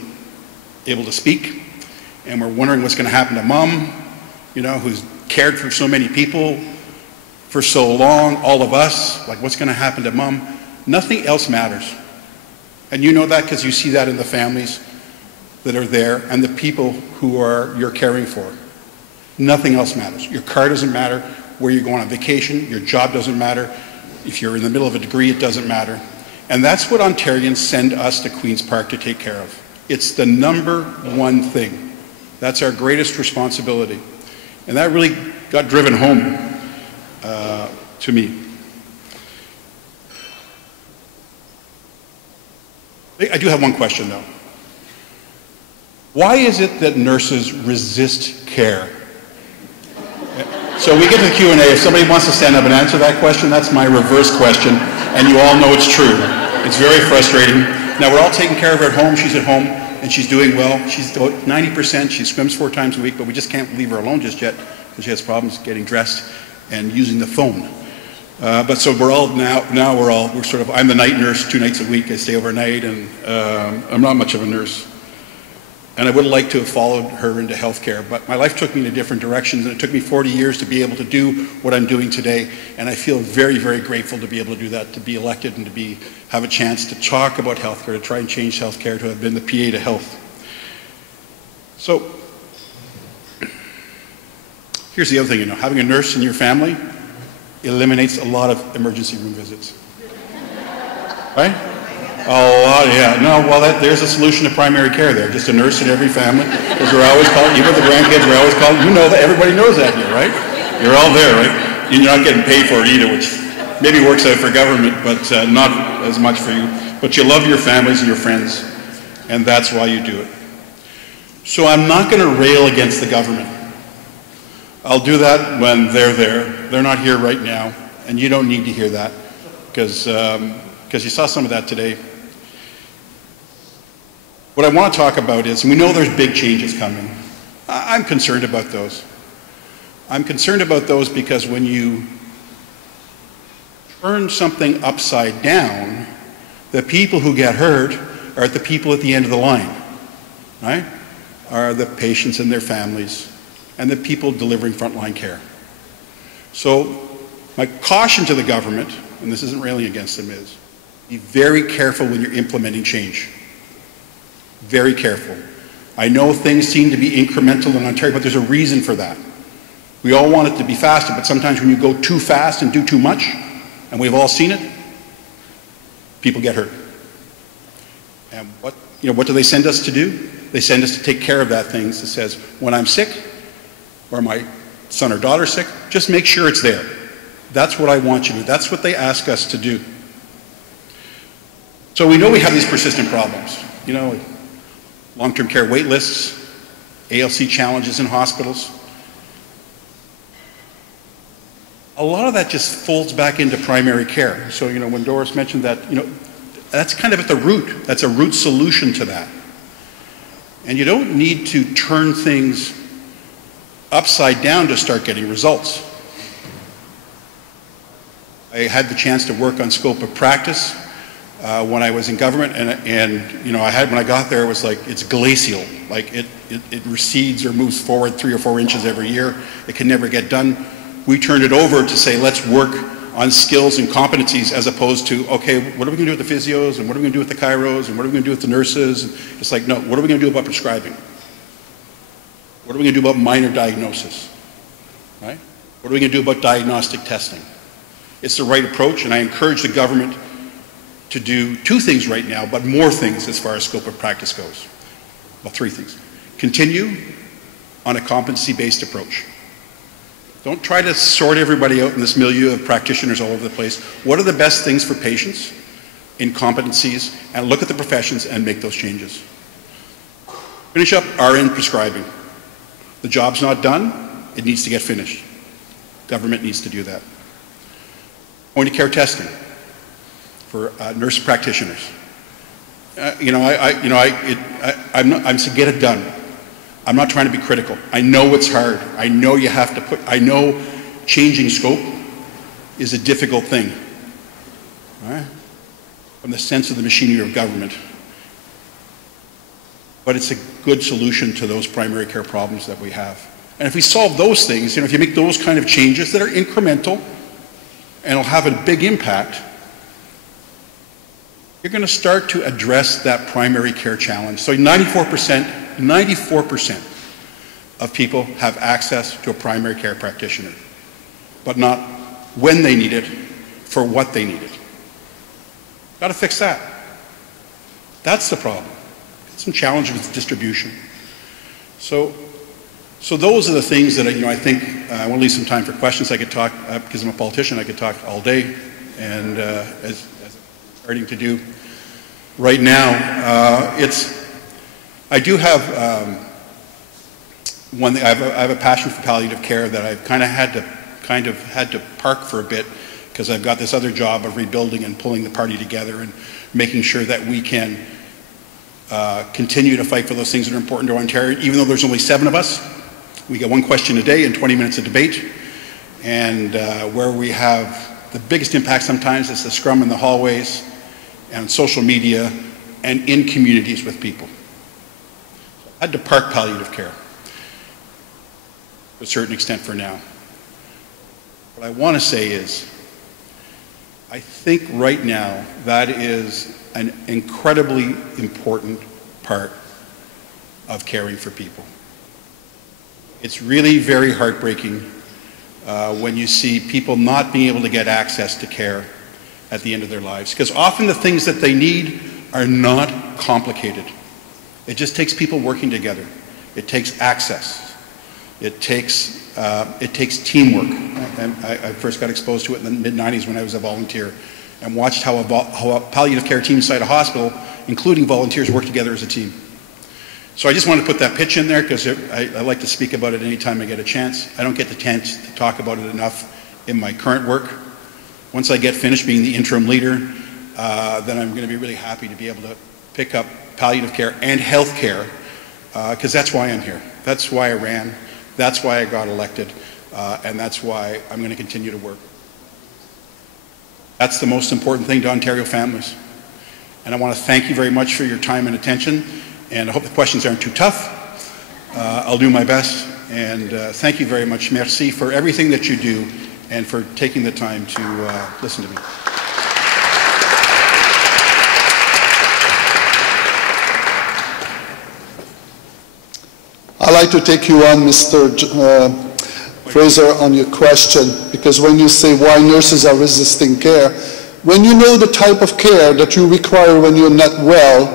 able to speak, and we're wondering what's going to happen to Mom, you know, who's cared for so many people for so long, all of us, like what's going to happen to Mom? Nothing else matters. And you know that because you see that in the families that are there and the people who you're caring for. Nothing else matters. Your car doesn't matter, where you're going on vacation, your job doesn't matter. If you're in the middle of a degree, it doesn't matter. And that's what Ontarians send us to Queen's Park to take care of. It's the #1 thing. That's our greatest responsibility. And that really got driven home to me. I do have one question, though. Why is it that nurses resist care? So we get to the Q&A. If somebody wants to stand up and answer that question, that's my reverse question, and you all know it's true. It's very frustrating. Now, we're all taking care of her at home. She's at home, and she's doing well. She's 90%. She swims 4 times a week, but we just can't leave her alone just yet because she has problems getting dressed and using the phone. But so we're all we're sort of, I'm the night nurse 2 nights a week. I stay overnight, and I'm not much of a nurse. And I would like to have followed her into healthcare, but my life took me in different directions, and it took me 40 years to be able to do what I'm doing today. And I feel very, very grateful to be able to do that, to be elected and to have a chance to talk about healthcare, to try and change healthcare, to have been the PA to Health. So here's the other thing, having a nurse in your family eliminates a lot of emergency room visits, right? A lot, yeah. No, well, there's a solution to primary care there. Just a nurse in every family, because we're always calling, even the grandkids, we're always calling. You know that, everybody knows that here, right? You're all there, right? You're not getting paid for it either, which maybe works out for government, but not as much for you. But you love your families and your friends, and that's why you do it. So I'm not going to rail against the government. I'll do that when they're there. They're not here right now, and you don't need to hear that, because you saw some of that today. What I want to talk about is, and we know there's big changes coming. I'm concerned about those. I'm concerned about those because when you turn something upside down, the people who get hurt are the people at the end of the line, right? Are the patients and their families and the people delivering frontline care. So my caution to the government, and this isn't railing against them, is be very careful when you're implementing change. Very careful. I know things seem to be incremental in Ontario, but there's a reason for that. We all want it to be faster, but sometimes when you go too fast and do too much, and we've all seen it, people get hurt. And what do they send us to do? They send us to take care of that thing that says, when I'm sick, or my son or daughter's sick, just make sure it's there. That's what I want you to do. That's what they ask us to do. So we know we have these persistent problems. Long-term care wait lists, ALC challenges in hospitals. a lot of that just folds back into primary care. So, you know, when Doris mentioned that, you know, that's kind of at the root. That's a root solution to that. And you don't need to turn things upside down to start getting results. I had the chance to work on scope of practice when I was in government, and you know, when I got there, it was like, it's glacial. Like it recedes or moves forward 3 or 4 inches every year. It can never get done. We turned it over to say, let's work on skills and competencies, as opposed to, okay, what are we going to do with the physios, and what are we going to do with the chiros, and what are we going to do with the nurses? It's like, no, what are we going to do about prescribing? What are we going to do about minor diagnosis? Right? What are we going to do about diagnostic testing? It's the right approach, and I encourage the government to do 2 things right now, but more things as far as scope of practice goes. Well, 3 things. Continue on a competency-based approach. Don't try to sort everybody out in this milieu of practitioners all over the place. What are the best things for patients in competencies, and look at the professions and make those changes. Finish up RN prescribing. The job's not done, it needs to get finished. Government needs to do that. Point of care testing for nurse practitioners. I'm saying get it done. I'm not trying to be critical. I know it's hard. I know you have to I know changing scope is a difficult thing. All right? From the sense of the machinery of government. But it's a good solution to those primary care problems that we have. And if we solve those things, you know, if you make those kind of changes that are incremental and will have a big impact, you're going to start to address that primary care challenge. So 94% of people have access to a primary care practitioner, but not when they need it, for what they need it. Got to fix that. That's the problem. Some challenges with distribution. So those are the things that I think I want to leave some time for questions. I could talk because I'm a politician. I could talk all day, and as I'm starting to do right now, I do have one thing. I have a passion for palliative care that I've kind of had to park for a bit because I've got this other job of rebuilding and pulling the party together and making sure that we can continue to fight for those things that are important to Ontario, even though there's only 7 of us. We get 1 question a day and 20 minutes of debate. And where we have the biggest impact sometimes is the scrum in the hallways and social media and in communities with people. I had to park palliative care to a certain extent for now. What I want to say is, I think right now that is an incredibly important part of caring for people. It's really very heartbreaking when you see people not being able to get access to care at the end of their lives, because often the things that they need are not complicated. It just takes people working together. It takes access. It takes teamwork. I first got exposed to it in the mid-90s when I was a volunteer and watched how a palliative care team inside a hospital, including volunteers, work together as a team. So I just want to put that pitch in there because I like to speak about it anytime I get a chance. I don't get the chance to talk about it enough in my current work. Once I get finished being the interim leader, then I'm going to be really happy to be able to pick up palliative care and health care because that's why I'm here. That's why I ran. That's why I got elected. And that's why I'm going to continue to work. That's the most important thing to Ontario families. And I want to thank you very much for your time and attention. And I hope the questions aren't too tough. I'll do my best. And thank you very much. Merci for everything that you do and for taking the time to listen to me. I'd like to take you on, Mr. Fraser, on your question, because when you say why nurses are resisting care, when you know the type of care that you require when you're not well,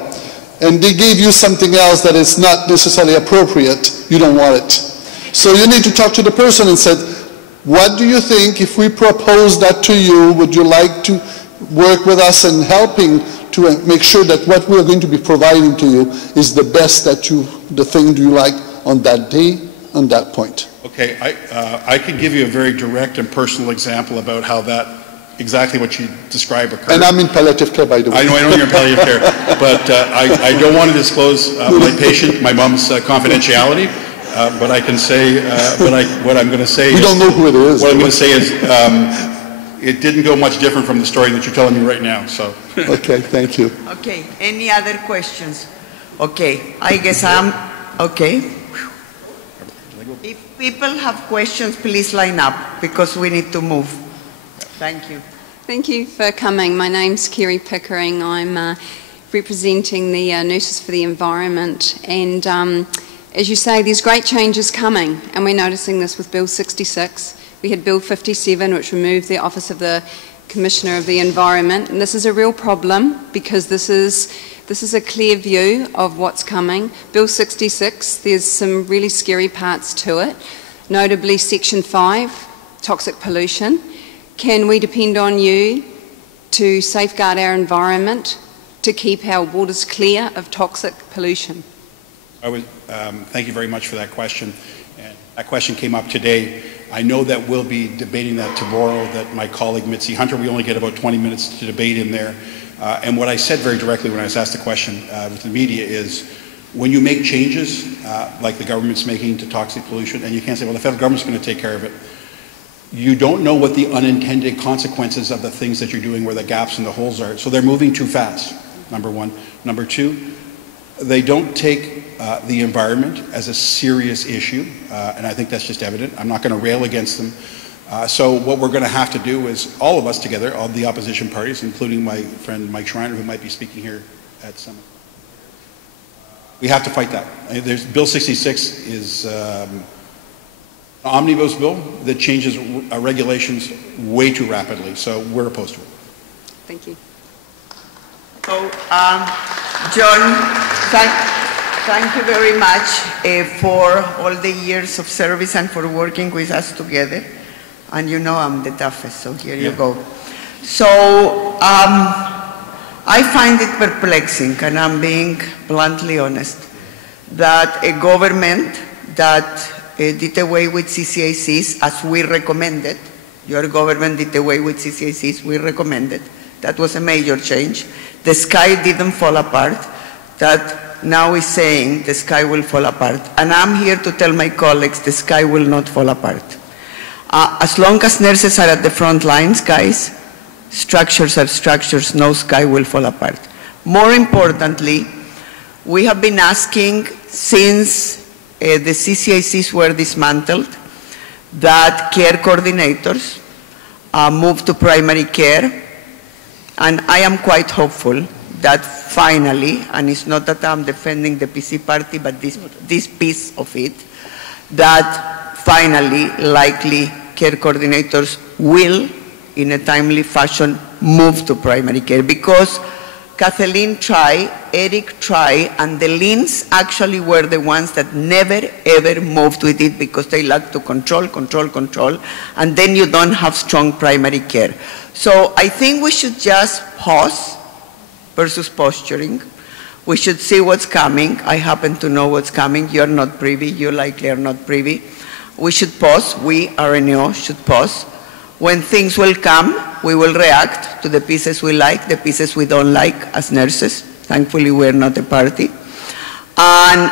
and they gave you something else that is not necessarily appropriate, you don't want it. So you need to talk to the person and say, what do you think if we propose that to you? Would you like to work with us in helping to make sure that what we're going to be providing to you is the best that the thing you like on that day, on that point? Okay, I can give you a very direct and personal example about how that, exactly what you described occurred. And I'm in palliative care, by the way. I know you're in palliative care, but I don't want to disclose my mom's confidentiality, but I can say, what I'm going to say we don't know who it is. What I'm going to say is, it didn't go much different from the story that you're telling me right now, so. Okay, thank you. Okay, any other questions? Okay, I guess okay. If people have questions, please line up, because we need to move. Thank you. Thank you for coming. My name's Kerry Pickering. I'm representing the Nurses for the Environment. And as you say, there's great changes coming, and we're noticing this with Bill 66. We had Bill 57, which removed the Office of the Commissioner of the Environment. And this is a real problem, because this is a clear view of what's coming. Bill 66, there's some really scary parts to it, notably Section 5, toxic pollution. Can we depend on you to safeguard our environment, to keep our waters clear of toxic pollution? Thank you very much for that question. And that question came up today. I know that we'll be debating that tomorrow, that my colleague Mitzi Hunter, we only get about 20 minutes to debate in there. And what I said very directly when I was asked the question with the media is, when you make changes, like the government's making to toxic pollution, and you can't say, well, the federal government's going to take care of it, you don't know what the unintended consequences of the things that you're doing, where the gaps and the holes are. So they're moving too fast, number one. Number two, they don't take the environment as a serious issue, and I think that's just evident. I'm not going to rail against them. So what we're going to have to do is, all of us together, all the opposition parties, including my friend Mike Schreiner, who might be speaking here at Summit, we have to fight that. Bill 66 is an omnibus bill that changes regulations way too rapidly, so we're opposed to it. Thank you. So, John, thank you very much for all the years of service and for working with us together. And you know I'm the toughest, so here you go. So, I find it perplexing, and I'm being bluntly honest, that a government that did away with CCACs as we recommended, your government did away with CCACs, we recommended, that was a major change. The sky didn't fall apart, that now is saying the sky will fall apart. And I'm here to tell my colleagues the sky will not fall apart. As long as nurses are at the front lines, guys, structures are structures, no sky will fall apart. More importantly, we have been asking since the CCACs were dismantled that care coordinators move to primary care, and I am quite hopeful that finally, and it's not that I'm defending the PC party, but this piece of it, that finally, likely, care coordinators will, in a timely fashion, move to primary care, because Kathleen tried, Eric tried, and the Lins actually were the ones that never ever moved with it because they like to control, and then you don't have strong primary care. So I think we should just pause versus posturing. We should see what's coming. I happen to know what's coming. You're not privy. You likely are not privy. We should pause. We, RNO, should pause. When things will come, we will react to the pieces we like, the pieces we don't like as nurses. Thankfully, we're not a party. And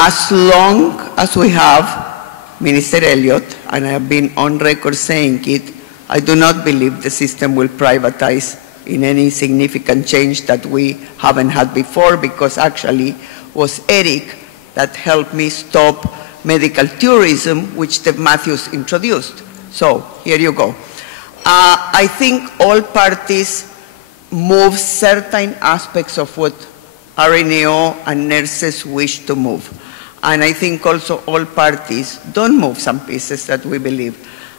as long as we have Minister Elliott, and I have been on record saying it, I do not believe the system will privatize in any significant change that we haven't had before, because actually was Eric that helped me stop medical tourism, which Deb Matthews introduced. So here you go. I think all parties move certain aspects of what RNAO and nurses wish to move. And I think also all parties don't move some pieces that we believe.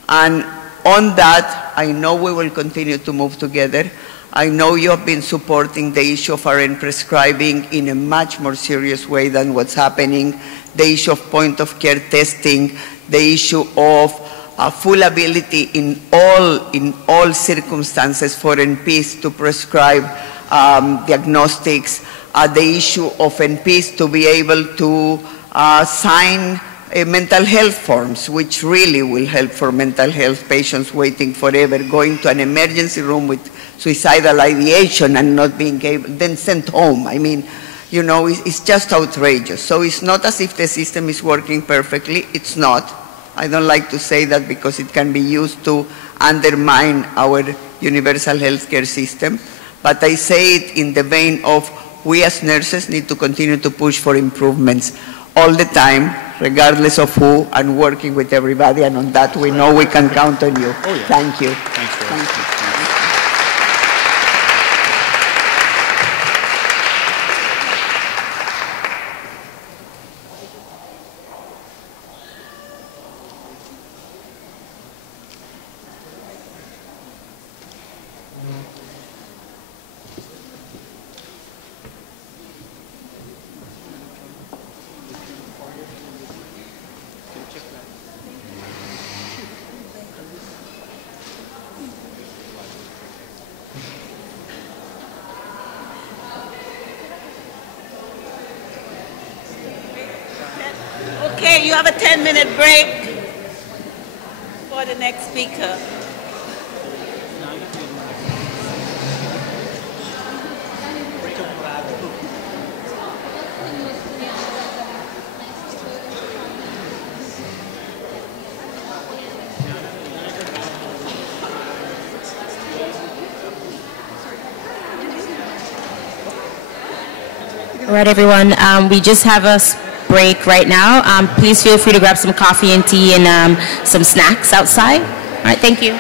And on that, I know we will continue to move together. I know you have been supporting the issue of RN prescribing in a much more serious way than what's happening, the issue of point-of-care testing, the issue of full ability in all circumstances for NPs to prescribe diagnostics, the issue of NPs to be able to sign mental health forms, which really will help for mental health patients waiting forever, going to an emergency room with suicidal ideation and not being able, then sent home. I mean, you know, it's just outrageous. So it's not as if the system is working perfectly. It's not. I don't like to say that because it can be used to undermine our universal healthcare system. But I say it in the vein of we as nurses need to continue to push for improvements all the time, regardless of who, and working with everybody. And on that, we know we can count on you. Oh, yeah. Thank you. Thanks, Doris. Thank you. Okay, you have a 10-minute break for the next speaker. All right, everyone. We just have a break right now. Please feel free to grab some coffee and tea and some snacks outside. All right, thank you.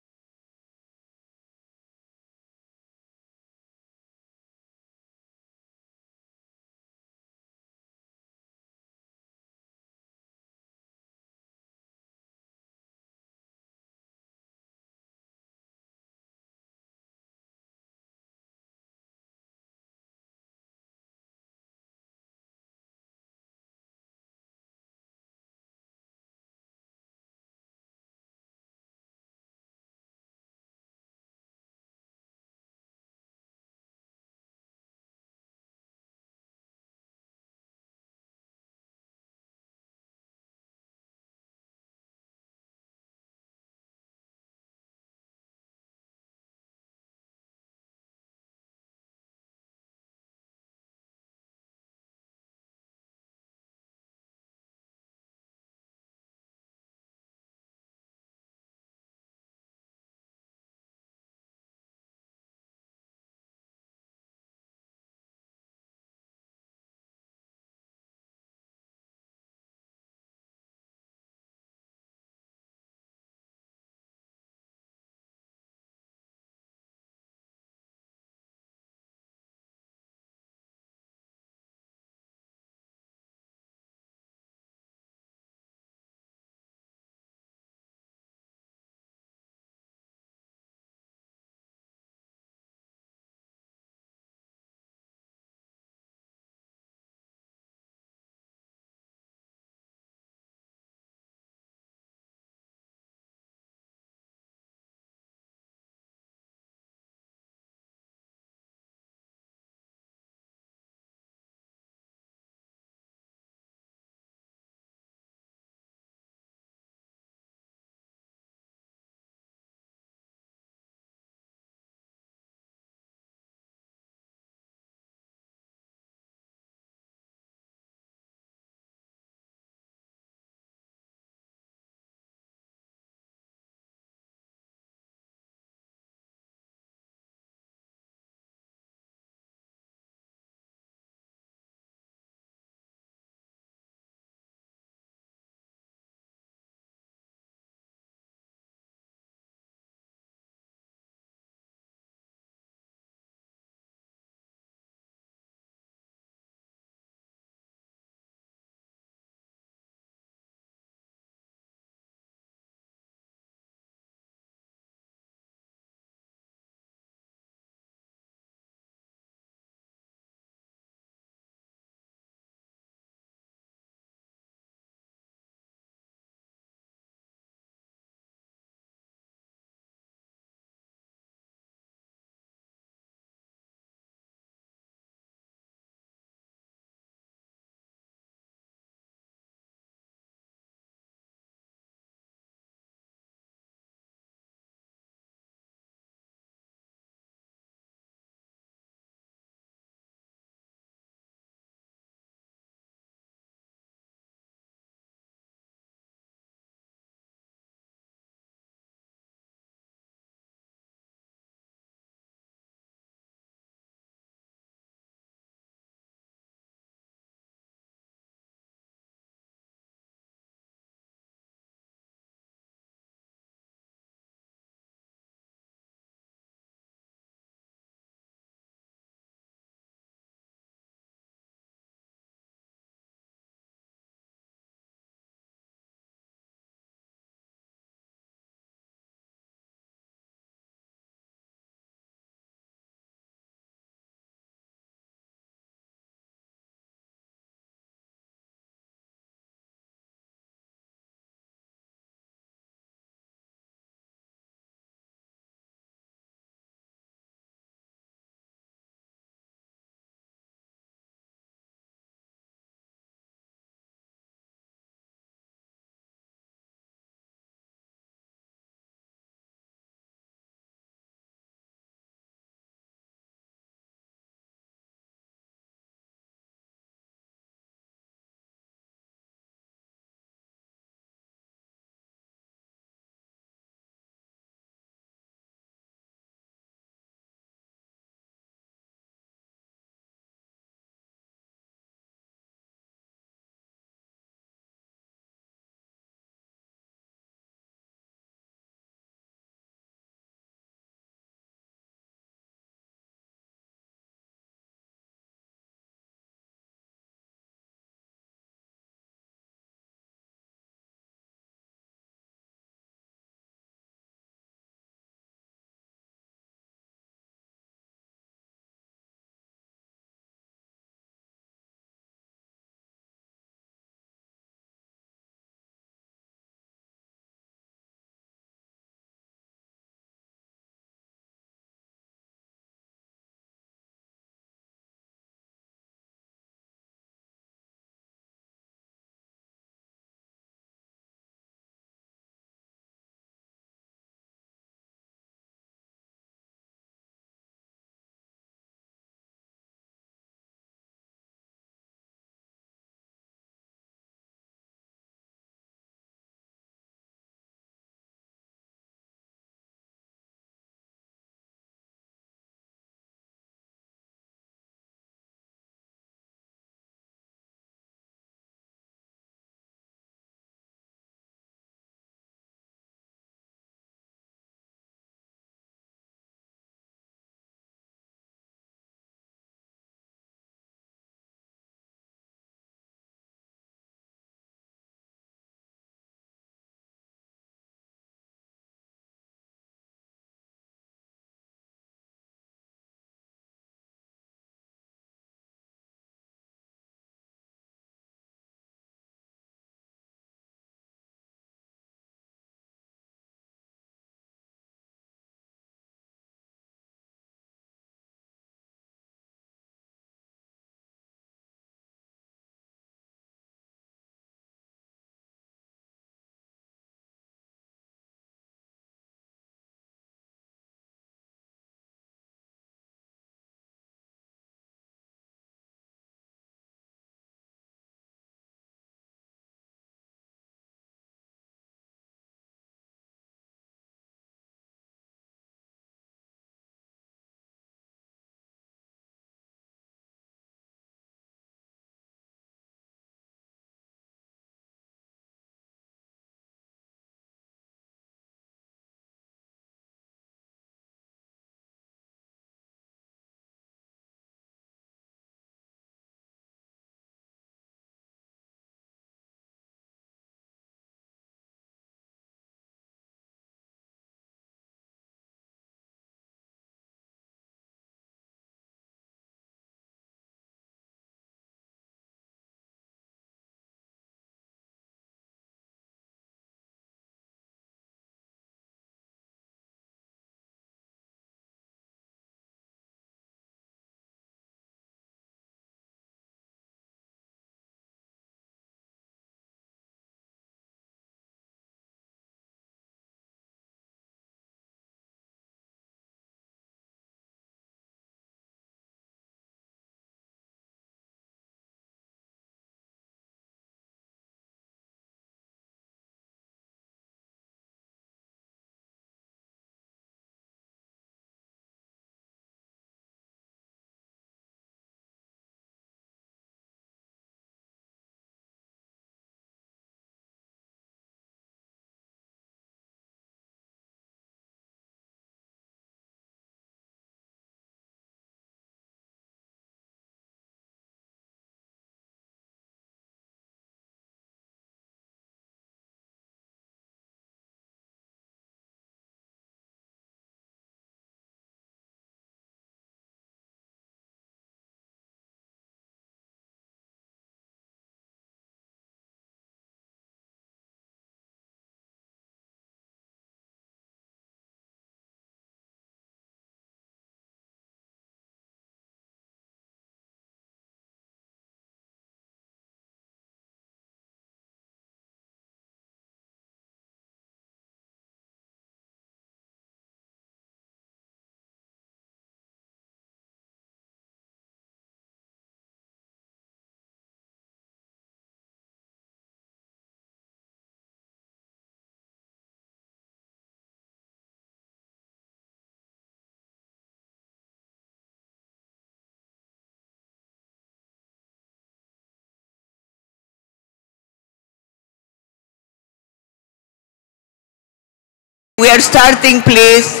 We are starting, please.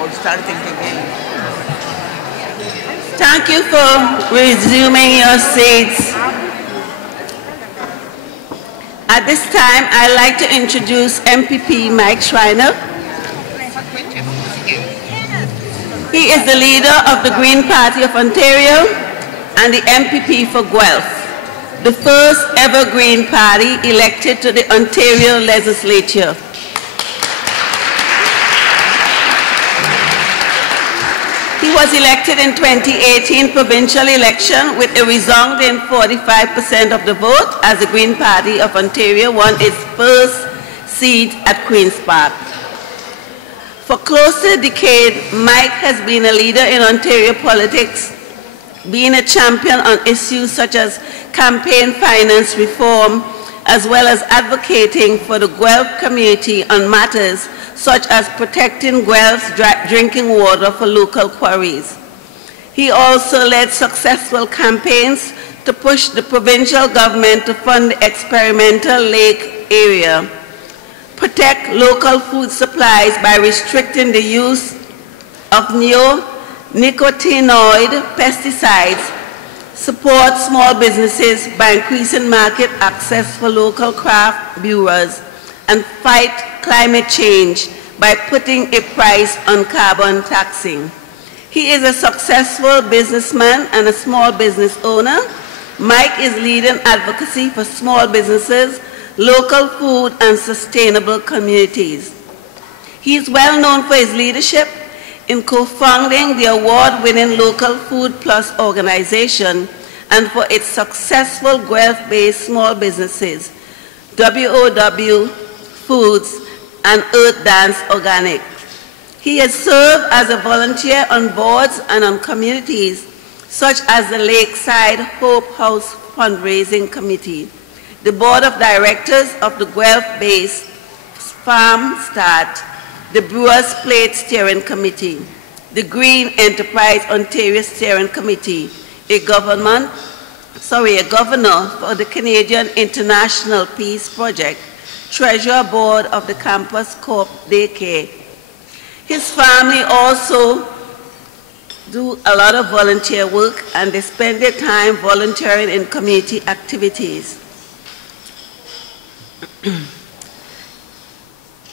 Or starting again. Thank you for resuming your seats. At this time, I'd like to introduce MPP Mike Schreiner. He is the leader of the Green Party of Ontario and the MPP for Guelph, the first ever Green Party elected to the Ontario Legislature. He was elected in 2018 provincial election with a resounding 45% of the vote as the Green Party of Ontario won its first seat at Queen's Park. For close to a decade, Mike has been a leader in Ontario politics, being a champion on issues such as campaign finance reform, as well as advocating for the Guelph community on matters such as protecting Guelph's drinking water for local quarries. He also led successful campaigns to push the provincial government to fund the experimental lake area, protect local food supplies by restricting the use of neonicotinoid pesticides, support small businesses by increasing market access for local craft brewers, and fight climate change by putting a price on carbon taxing. He is a successful businessman and a small business owner. Mike is leading advocacy for small businesses, local food, and sustainable communities. He is well known for his leadership in co-founding the award-winning Local Food Plus organization and for its successful Guelph-based small businesses, WOW Foods and Earth Dance Organic. He has served as a volunteer on boards and on committees such as the Lakeside Hope House Fundraising Committee, the Board of Directors of the Guelph-based Farm Start, the Brewers Plate Steering Committee, the Green Enterprise Ontario Steering Committee, a governor for the Canadian International Peace Project, Treasurer Board of the Campus Corp Daycare. His family also do a lot of volunteer work, and they spend their time volunteering in community activities.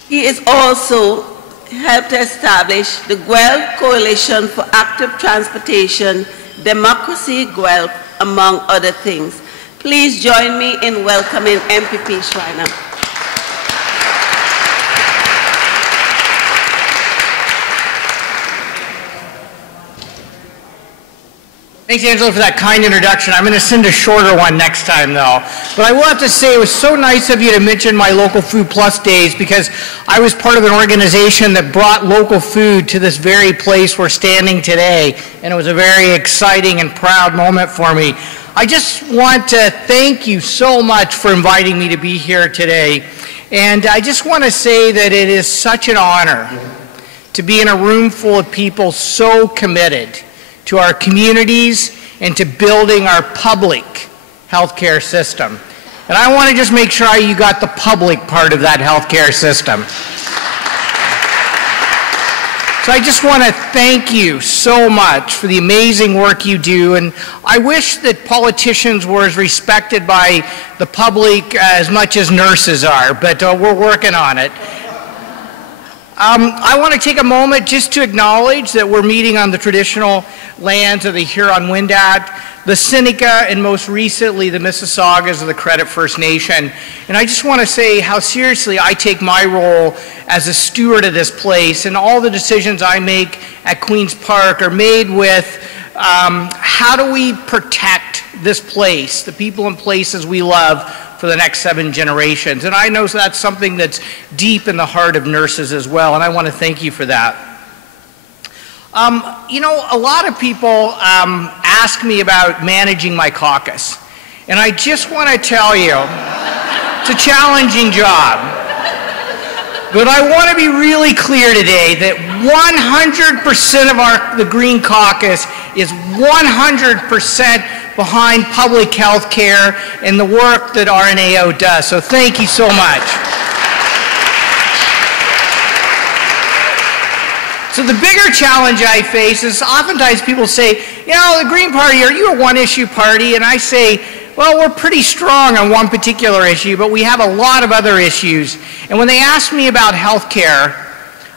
He is also helped to establish the Guelph Coalition for Active Transportation, Democracy Guelph, among other things. Please join me in welcoming MPP Schreiner. Thanks, Angela, for that kind introduction. I'm going to send a shorter one next time, though. But I will have to say it was so nice of you to mention my Local Food Plus days, because I was part of an organization that brought local food to this very place we're standing today, and it was a very exciting and proud moment for me. I just want to thank you so much for inviting me to be here today. And I just want to say that it is such an honor to be in a room full of people so committed to our communities and to building our public healthcare system. And I want to just make sure you got the public part of that healthcare system. So I just want to thank you so much for the amazing work you do, and I wish that politicians were as respected by the public as much as nurses are, but we're working on it. I want to take a moment just to acknowledge that we're meeting on the traditional lands of the Huron-Wendat, the Seneca, and most recently the Mississaugas of the Credit First Nation. And I just want to say how seriously I take my role as a steward of this place, and all the decisions I make at Queen's Park are made with how do we protect this place, the people and places we love, for the next 7 generations. And I know that's something that's deep in the heart of nurses as well, and I want to thank you for that. You know, a lot of people ask me about managing my caucus, and I just want to tell you, it's a challenging job. But I want to be really clear today that 100% of the Green Caucus is 100% behind public health care and the work that RNAO does. So thank you so much. So the bigger challenge I face is oftentimes people say, you know, the Green Party, are you a one-issue party? And I say, well, we're pretty strong on one particular issue, but we have a lot of other issues. And when they ask me about health care,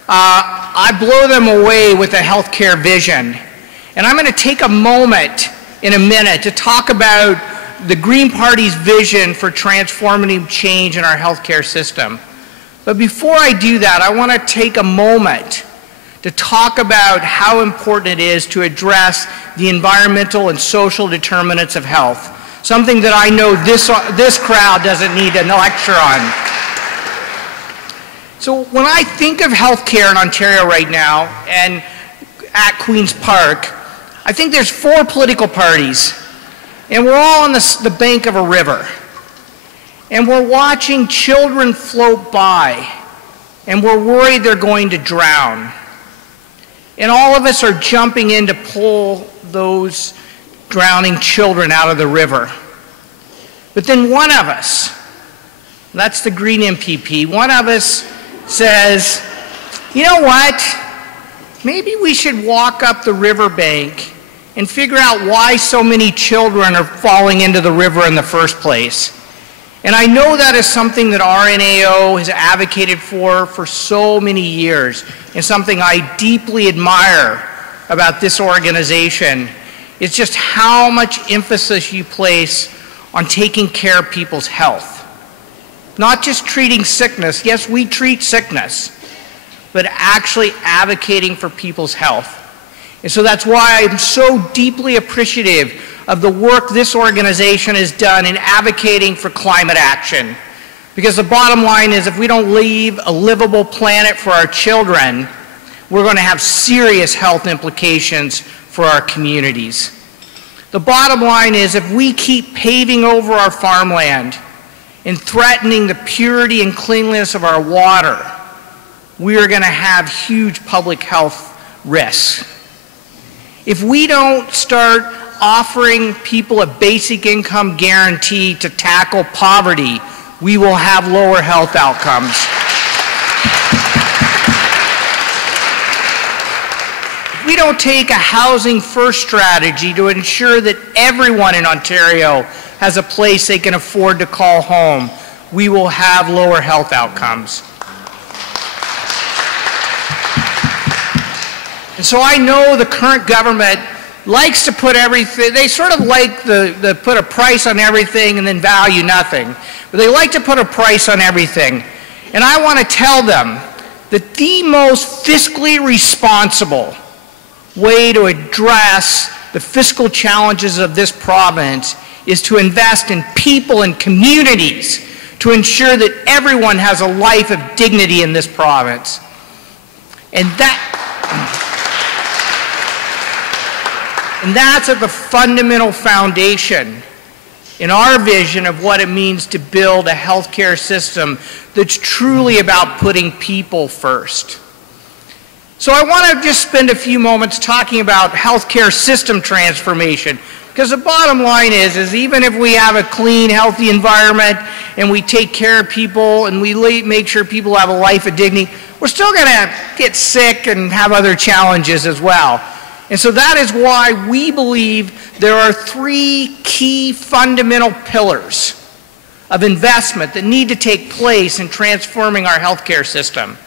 I blow them away with a health care vision. And I'm going to take a moment in a minute to talk about the Green Party's vision for transformative change in our health care system. But before I do that, I want to take a moment to talk about how important it is to address the environmental and social determinants of health, something that I know this crowd doesn't need a lecture on. So when I think of health care in Ontario right now and at Queen's Park, I think there's 4 political parties, and we're all on the bank of a river, and we're watching children float by, and we're worried they're going to drown. And all of us are jumping in to pull those drowning children out of the river. But then one of us, that's the Green MPP, one of us says, you know what, maybe we should walk up the riverbank and figure out why so many children are falling into the river in the first place. And I know that is something that RNAO has advocated for so many years, and something I deeply admire about this organization is just how much emphasis you place on taking care of people's health. Not just treating sickness, yes, we treat sickness, but actually advocating for people's health. And so that's why I'm so deeply appreciative of the work this organization has done in advocating for climate action. Because the bottom line is, if we don't leave a livable planet for our children, we're going to have serious health implications for our communities. The bottom line is, if we keep paving over our farmland and threatening the purity and cleanliness of our water, we are going to have huge public health risks. If we don't start offering people a basic income guarantee to tackle poverty, we will have lower health outcomes. If we don't take a housing first strategy to ensure that everyone in Ontario has a place they can afford to call home, we will have lower health outcomes. And so I know the current government likes to put everything, they sort of like the put a price on everything and then value nothing. But they like to put a price on everything. And I want to tell them that the most fiscally responsible way to address the fiscal challenges of this province is to invest in people and communities to ensure that everyone has a life of dignity in this province. And that's at the fundamental foundation in our vision of what it means to build a healthcare system that's truly about putting people first. So I want to just spend a few moments talking about healthcare system transformation, because the bottom line is even if we have a clean, healthy environment and we take care of people and we make sure people have a life of dignity, we're still going to get sick and have other challenges as well. And so that is why we believe there are 3 key fundamental pillars of investment that need to take place in transforming our healthcare system.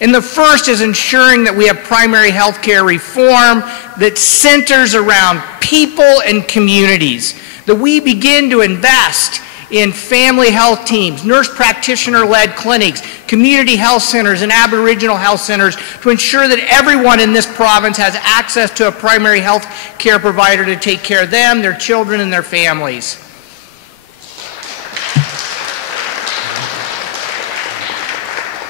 And the first is ensuring that we have primary healthcare reform that centers around people and communities, that we begin to invest in family health teams, nurse practitioner-led clinics, community health centers, and Aboriginal health centers to ensure that everyone in this province has access to a primary health care provider to take care of them, their children, and their families.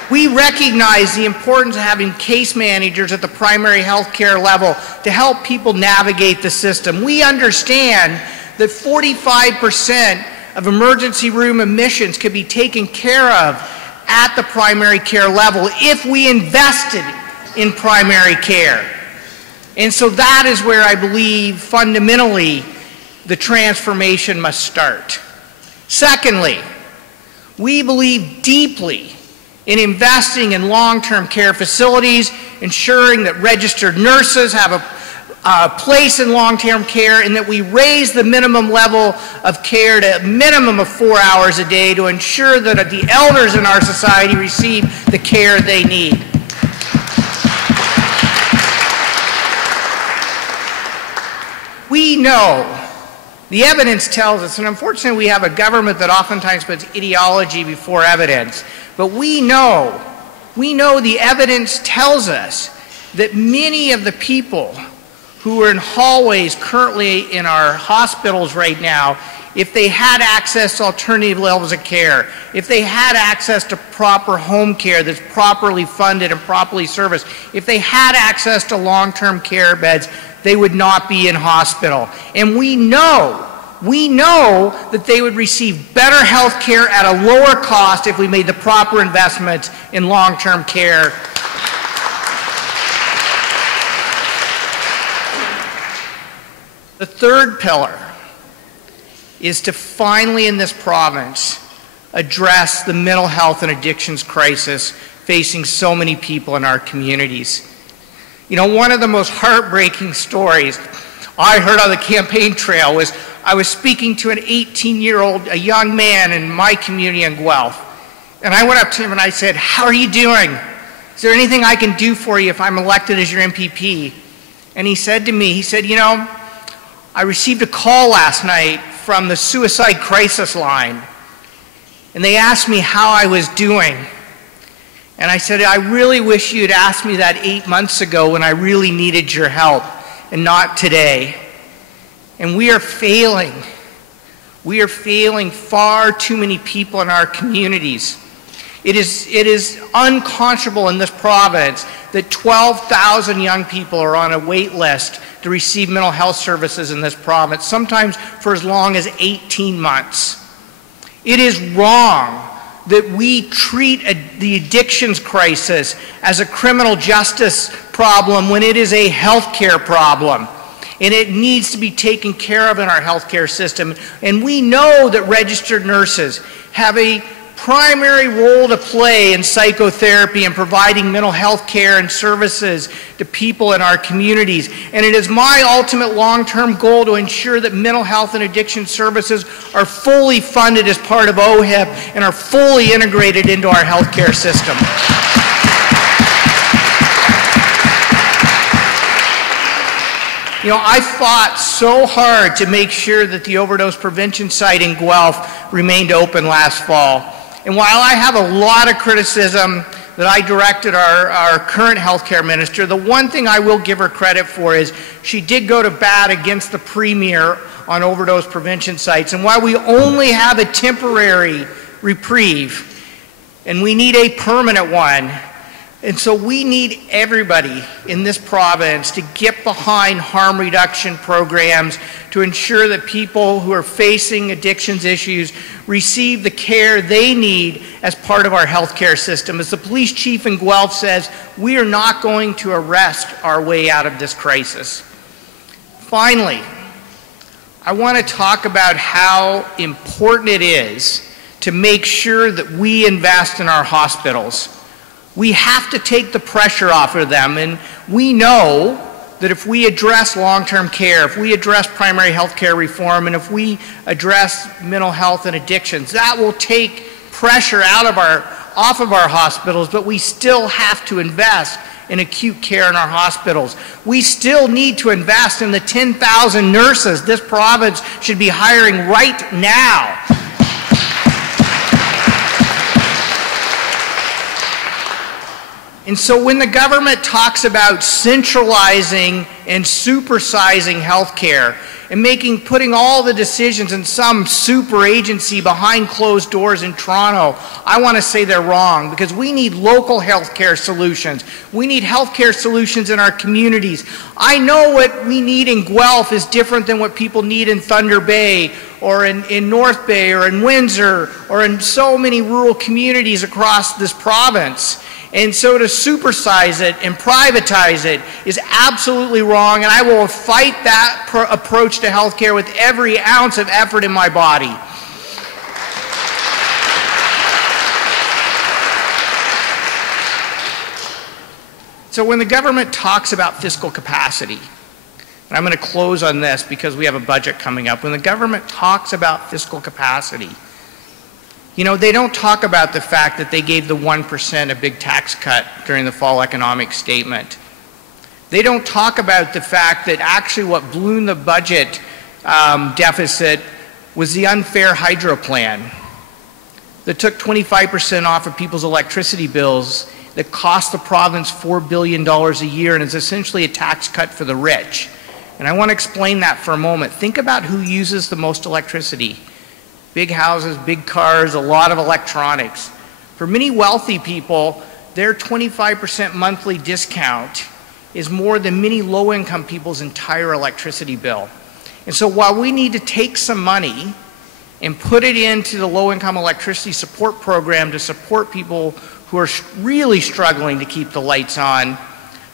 We recognize the importance of having case managers at the primary health care level to help people navigate the system. We understand that 45% of emergency room admissions could be taken care of at the primary care level if we invested in primary care. And so that is where I believe fundamentally the transformation must start. Secondly, we believe deeply in investing in long-term care facilities, ensuring that registered nurses have a place in long-term care, and that we raise the minimum level of care to a minimum of 4 hours a day to ensure that the elders in our society receive the care they need. We know, the evidence tells us, and unfortunately we have a government that oftentimes puts ideology before evidence, but we know the evidence tells us that many of the people who are in hallways currently in our hospitals right now, if they had access to alternative levels of care, if they had access to proper home care that's properly funded and properly serviced, if they had access to long-term care beds, they would not be in hospital. And we know that they would receive better health care at a lower cost if we made the proper investments in long-term care. The third pillar is to finally in this province address the mental health and addictions crisis facing so many people in our communities. You know, one of the most heartbreaking stories I heard on the campaign trail was I was speaking to an 18-year-old, a young man in my community in Guelph. And I went up to him and I said, "How are you doing? Is there anything I can do for you if I'm elected as your MPP?" And he said to me, "You know, I received a call last night from the suicide crisis line. And they asked me how I was doing. And I said, I really wish you'd asked me that 8 months ago when I really needed your help, and not today. And we are failing. We are failing far too many people in our communities. It is unconscionable in this province that 12,000 young people are on a wait list to receive mental health services in this province, sometimes for as long as 18 months. It is wrong that we treat the addictions crisis as a criminal justice problem when it is a health care problem. And it needs to be taken care of in our healthcare system. And we know that registered nurses have a primary role to play in psychotherapy and providing mental health care and services to people in our communities. And it is my ultimate long-term goal to ensure that mental health and addiction services are fully funded as part of OHIP and are fully integrated into our healthcare system. You know, I fought so hard to make sure that the overdose prevention site in Guelph remained open last fall. And while I have a lot of criticism that I directed our current healthcare minister, the one thing I will give her credit for is she did go to bat against the Premier on overdose prevention sites. And while we only have a temporary reprieve, and we need a permanent one, and so we need everybody in this province to get behind harm reduction programs to ensure that people who are facing addictions issues receive the care they need as part of our healthcare system. As the police chief in Guelph says, we are not going to arrest our way out of this crisis. Finally, I want to talk about how important it is to make sure that we invest in our hospitals. We have to take the pressure off of them, and we know that if we address long-term care, if we address primary health care reform, and if we address mental health and addictions, that will take pressure off of our hospitals, but we still have to invest in acute care in our hospitals. We still need to invest in the 10,000 nurses this province should be hiring right now. And so when the government talks about centralizing and supersizing healthcare and putting all the decisions in some super agency behind closed doors in Toronto, I want to say they're wrong, because we need local healthcare solutions. We need healthcare solutions in our communities. I know what we need in Guelph is different than what people need in Thunder Bay or in North Bay or in Windsor or in so many rural communities across this province. And so to supersize it and privatize it is absolutely wrong, and I will fight that approach to healthcare with every ounce of effort in my body. So when the government talks about fiscal capacity, and I'm going to close on this because we have a budget coming up. When the government talks about fiscal capacity, you know, they don't talk about the fact that they gave the 1% a big tax cut during the fall economic statement. They don't talk about the fact that actually what ballooned the budget deficit was the unfair hydro plan that took 25% off of people's electricity bills, that cost the province $4 billion a year and is essentially a tax cut for the rich. And I want to explain that for a moment. Think about who uses the most electricity. Big houses, big cars, a lot of electronics. For many wealthy people, their 25% monthly discount is more than many low-income people's entire electricity bill. And so while we need to take some money and put it into the low-income electricity support program to support people who are really struggling to keep the lights on,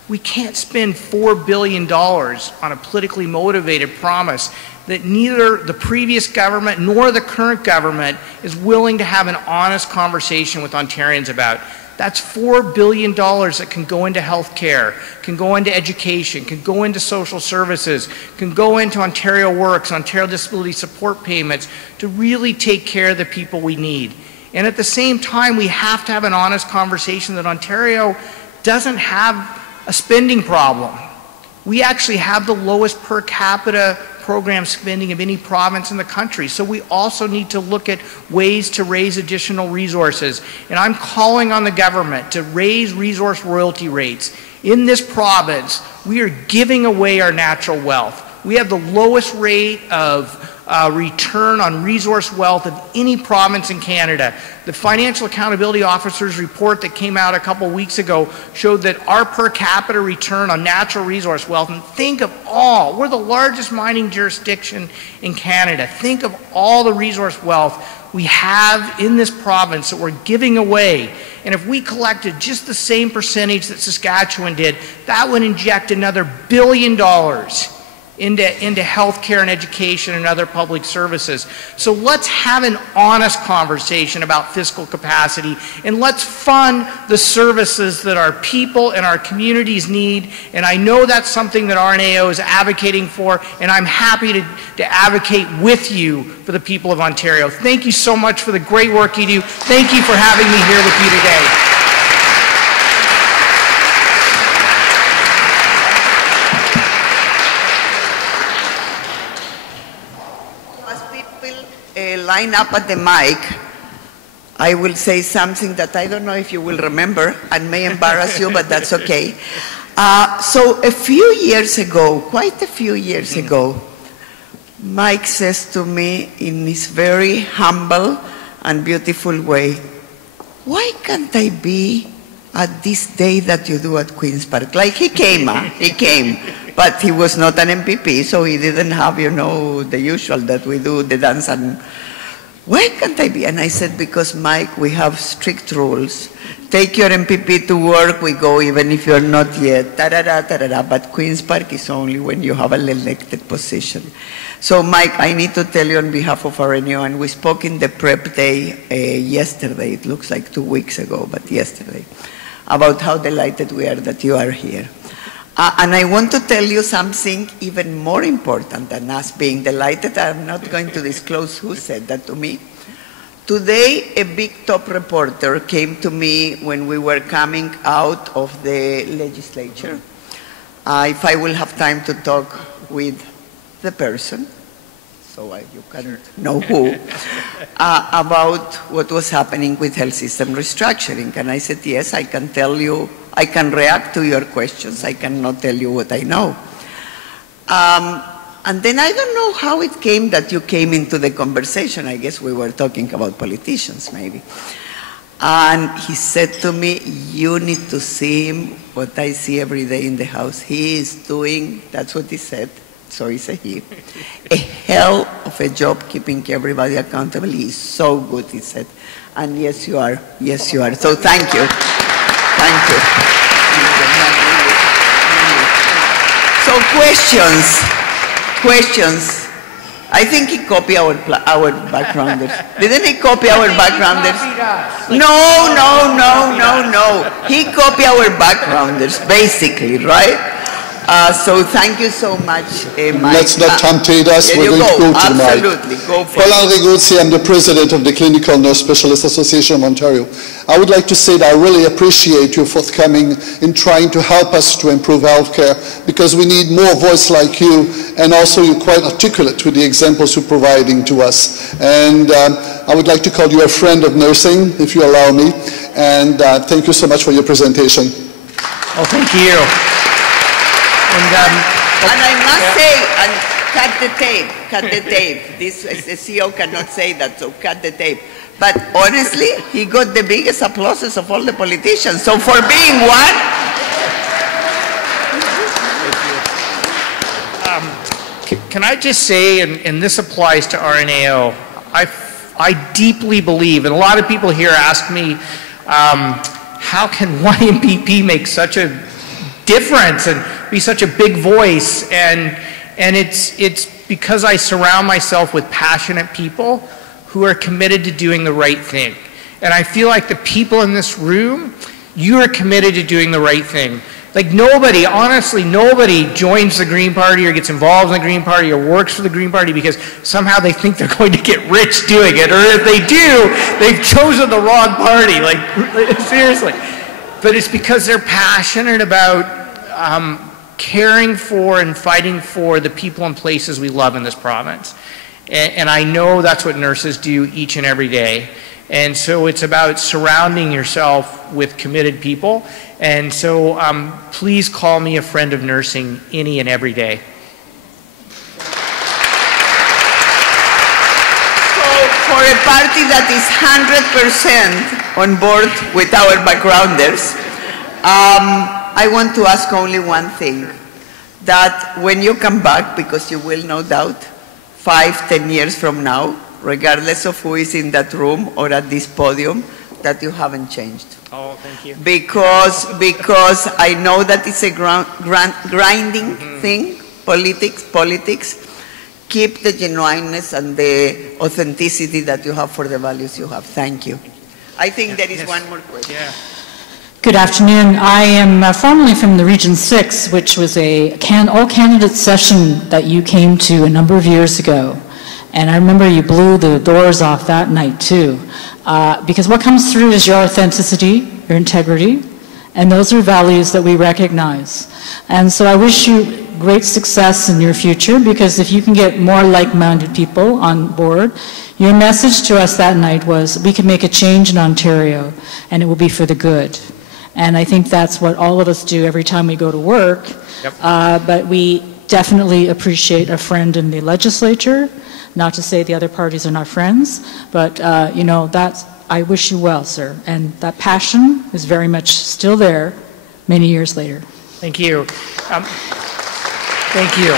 we can't spend $4 billion on a politically motivated promise that neither the previous government nor the current government is willing to have an honest conversation with Ontarians about. That's $4 billion that can go into health care, can go into education, can go into social services, can go into Ontario Works, Ontario Disability Support Payments to really take care of the people we need. And at the same time, we have to have an honest conversation that Ontario doesn't have a spending problem. We actually have the lowest per capita program spending of any province in the country. So we also need to look at ways to raise additional resources. And I'm calling on the government to raise resource royalty rates. In this province, we are giving away our natural wealth. We have the lowest rate of return on resource wealth of any province in Canada. The Financial Accountability Officer's report that came out a couple weeks ago showed that our per capita return on natural resource wealth, and think of all, we're the largest mining jurisdiction in Canada. Think of all the resource wealth we have in this province that we're giving away. And if we collected just the same percentage that Saskatchewan did, that would inject another $1 billion into health care and education and other public services. So let's have an honest conversation about fiscal capacity, and let's fund the services that our people and our communities need. And I know that's something that RNAO is advocating for, and I'm happy to advocate with you for the people of Ontario. Thank you so much for the great work you do. Thank you for having me here with you today. Line up at the mic, I will say something that I don't know if you will remember and may embarrass you, but that's okay. So a few years ago, quite a few years ago, Mike says to me in his very humble and beautiful way, why can't I be at this day that you do at Queen's Park? Like he came, but he was not an MPP, so he didn't have, you know, the usual that we do, the dance. And why can't I be? And I said, because Mike, we have strict rules. Take your MPP to work, we go even if you're not yet, but Queen's Park is only when you have an elected position. So Mike, I need to tell you on behalf of RNAO, and we spoke in the prep day yesterday, it looks like 2 weeks ago, but yesterday, about how delighted we are that you are here. And I want to tell you something even more important than us being delighted. I'm not going to disclose who said that to me. Today, a big top reporter came to me when we were coming out of the legislature. If I will have time to talk with the person, so you can know who, about what was happening with health system restructuring. And I said, yes, I can tell you, I can react to your questions, I cannot tell you what I know. And then I don't know how it came that you came into the conversation. I guess we were talking about politicians, maybe. And he said to me, you need to see him, what I see every day in the house. He is doing, that's what he said, so he said he, a hell of a job keeping everybody accountable. He is so good, he said. And yes, you are. Yes, you are. So thank you. Thank you. So questions. I think he copied our backgrounders. Didn't he copy our backgrounders? No. He copied our backgrounders, basically, right? So thank you so much, Mike. Let's not temptate us. We're going to go to Mike. Absolutely, go for Paul Riguzzi, I'm the president of the Clinical Nurse Specialist Association of Ontario. I would like to say that I really appreciate your forthcoming in trying to help us to improve healthcare, because we need more voice like you, and also you're quite articulate with the examples you're providing to us. And I would like to call you a friend of nursing, if you allow me. And thank you so much for your presentation. Oh, thank you. And I must say, and cut the tape. This the CEO cannot say that, so cut the tape. But honestly, he got the biggest applauses of all the politicians. So for being one, can I just say, and this applies to RNAO, I deeply believe, and a lot of people here ask me, how can one MPP make such a difference and be such a big voice? And it's because I surround myself with passionate people who are committed to doing the right thing. And I feel like the people in this room, you are committed to doing the right thing. Like nobody, honestly, nobody joins the Green Party or gets involved in the Green Party or works for the Green Party because somehow they think they're going to get rich doing it. Or if they do, they've chosen the wrong party. Like, seriously. But it's because they're passionate about caring for and fighting for the people and places we love in this province. And I know that's what nurses do each and every day. And so it's about surrounding yourself with committed people. And so please call me a friend of nursing any and every day. So for a party that is 100% on board with our backgrounders, I want to ask only one thing, that when you come back, because you will no doubt, 5-10 years from now, regardless of who is in that room or at this podium, that you haven't changed. Oh, thank you. Because I know that it's a grinding thing, politics. Keep the genuineness and the authenticity that you have for the values you have. Thank you. I think there is one more question. Yeah. Good afternoon. I am formerly from the Region 6, which was a all-candidate session that you came to a number of years ago. And I remember you blew the doors off that night, too. Because what comes through is your authenticity, your integrity, and those are values that we recognize. And so I wish you great success in your future, because if you can get more like-minded people on board, your message to us that night was we can make a change in Ontario, and it will be for the good. And I think that's what all of us do every time we go to work. Yep. But we definitely appreciate a friend in the legislature. Not to say the other parties are not friends, but you know, I wish you well, sir. And that passion is very much still there many years later. Thank you. Thank you.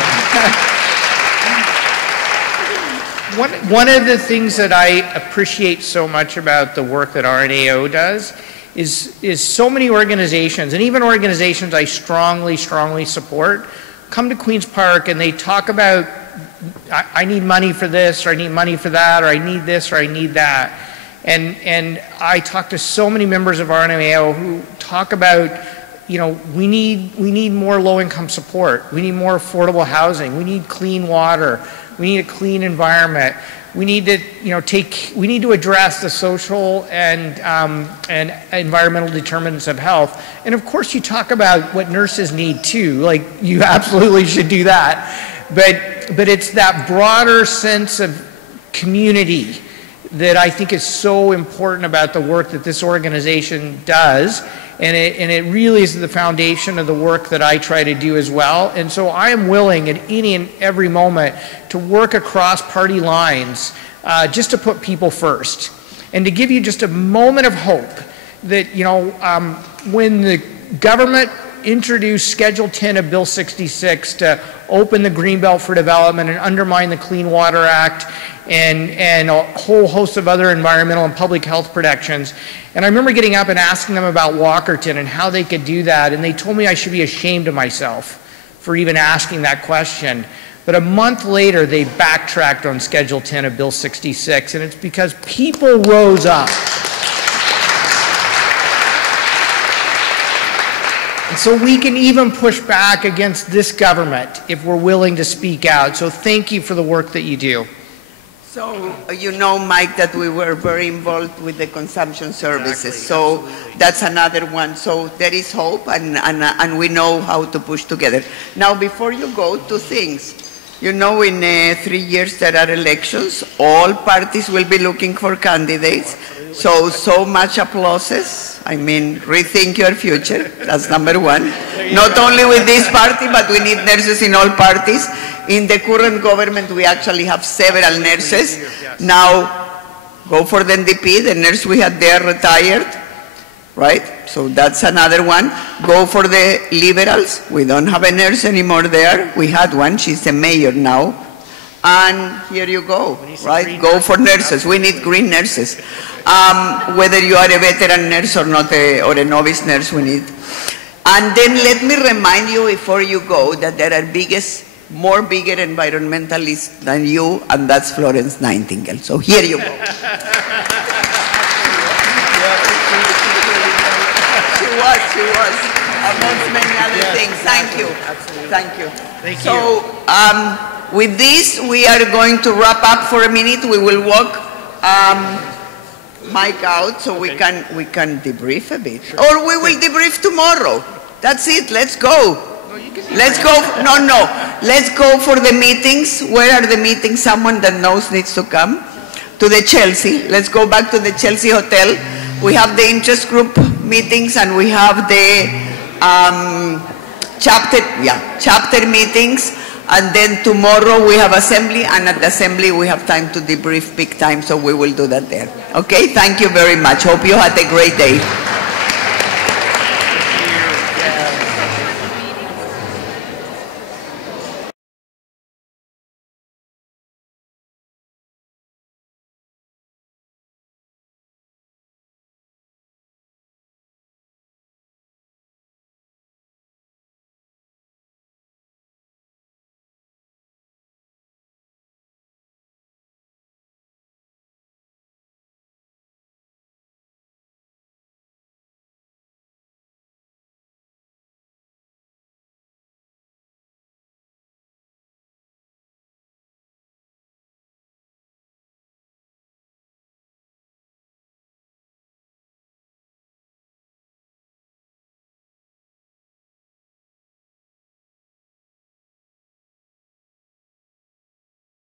One of the things that I appreciate so much about the work that RNAO does is so many organizations, and even organizations I strongly support, come to Queen's Park and they talk about, I need money for this, or I need money for that, or I need this, or I need that. And I talk to so many members of RNAO who talk about, you know, we need more low-income support. We need more affordable housing. We need clean water. We need a clean environment. We need to, you know, we need to address the social and environmental determinants of health. And of course, you talk about what nurses need too. Like, you absolutely should do that. But it's that broader sense of community that I think is so important about the work that this organization does. And it really is the foundation of the work that I try to do as well. And so I am willing at any and every moment to work across party lines just to put people first. And to give you just a moment of hope that, you know, when the government introduced Schedule 10 of Bill 66 to open the Greenbelt for development and undermine the Clean Water Act and a whole host of other environmental and public health protections. And I remember getting up and asking them about Walkerton and how they could do that, and they told me I should be ashamed of myself for even asking that question. But a month later, they backtracked on Schedule 10 of Bill 66, and it's because people rose up. And so we can even push back against this government if we're willing to speak out. So thank you for the work that you do. So, you know, Mike, that we were very involved with the consumption services. Exactly, so absolutely. That's another one. So there is hope, and we know how to push together. Now, before you go, two things. You know, in 3 years there are elections. All parties will be looking for candidates. So much applauses. I mean, rethink your future. That's number one. Not only with this party, but we need nurses in all parties. In the current government, we actually have several nurses. Now, go for the NDP. The nurse we had there retired, right? So that's another one. Go for the Liberals. We don't have a nurse anymore there. We had one. She's the mayor now. And here you go, right? Go for nurses. We need green nurses. Whether you are a veteran nurse or not, or a novice nurse, we need. And then let me remind you before you go that there are more bigger environmentalists than you, and that's Florence Nightingale. So here you go. She was, amongst many other things. Thank you. Thank you. Thank you. So with this, we are going to wrap up for a minute. We will walk Mike out so we can debrief a bit. Sure. Or we will debrief tomorrow. That's it. Let's go. Let's go. No. Let's go for the meetings. Where are the meetings? Someone that knows needs to come. To the Chelsea. Let's go back to the Chelsea Hotel. We have the interest group meetings and we have the chapter meetings. And then tomorrow we have assembly, and at the assembly we have time to debrief big time, so we will do that there. Okay, thank you very much. Hope you had a great day.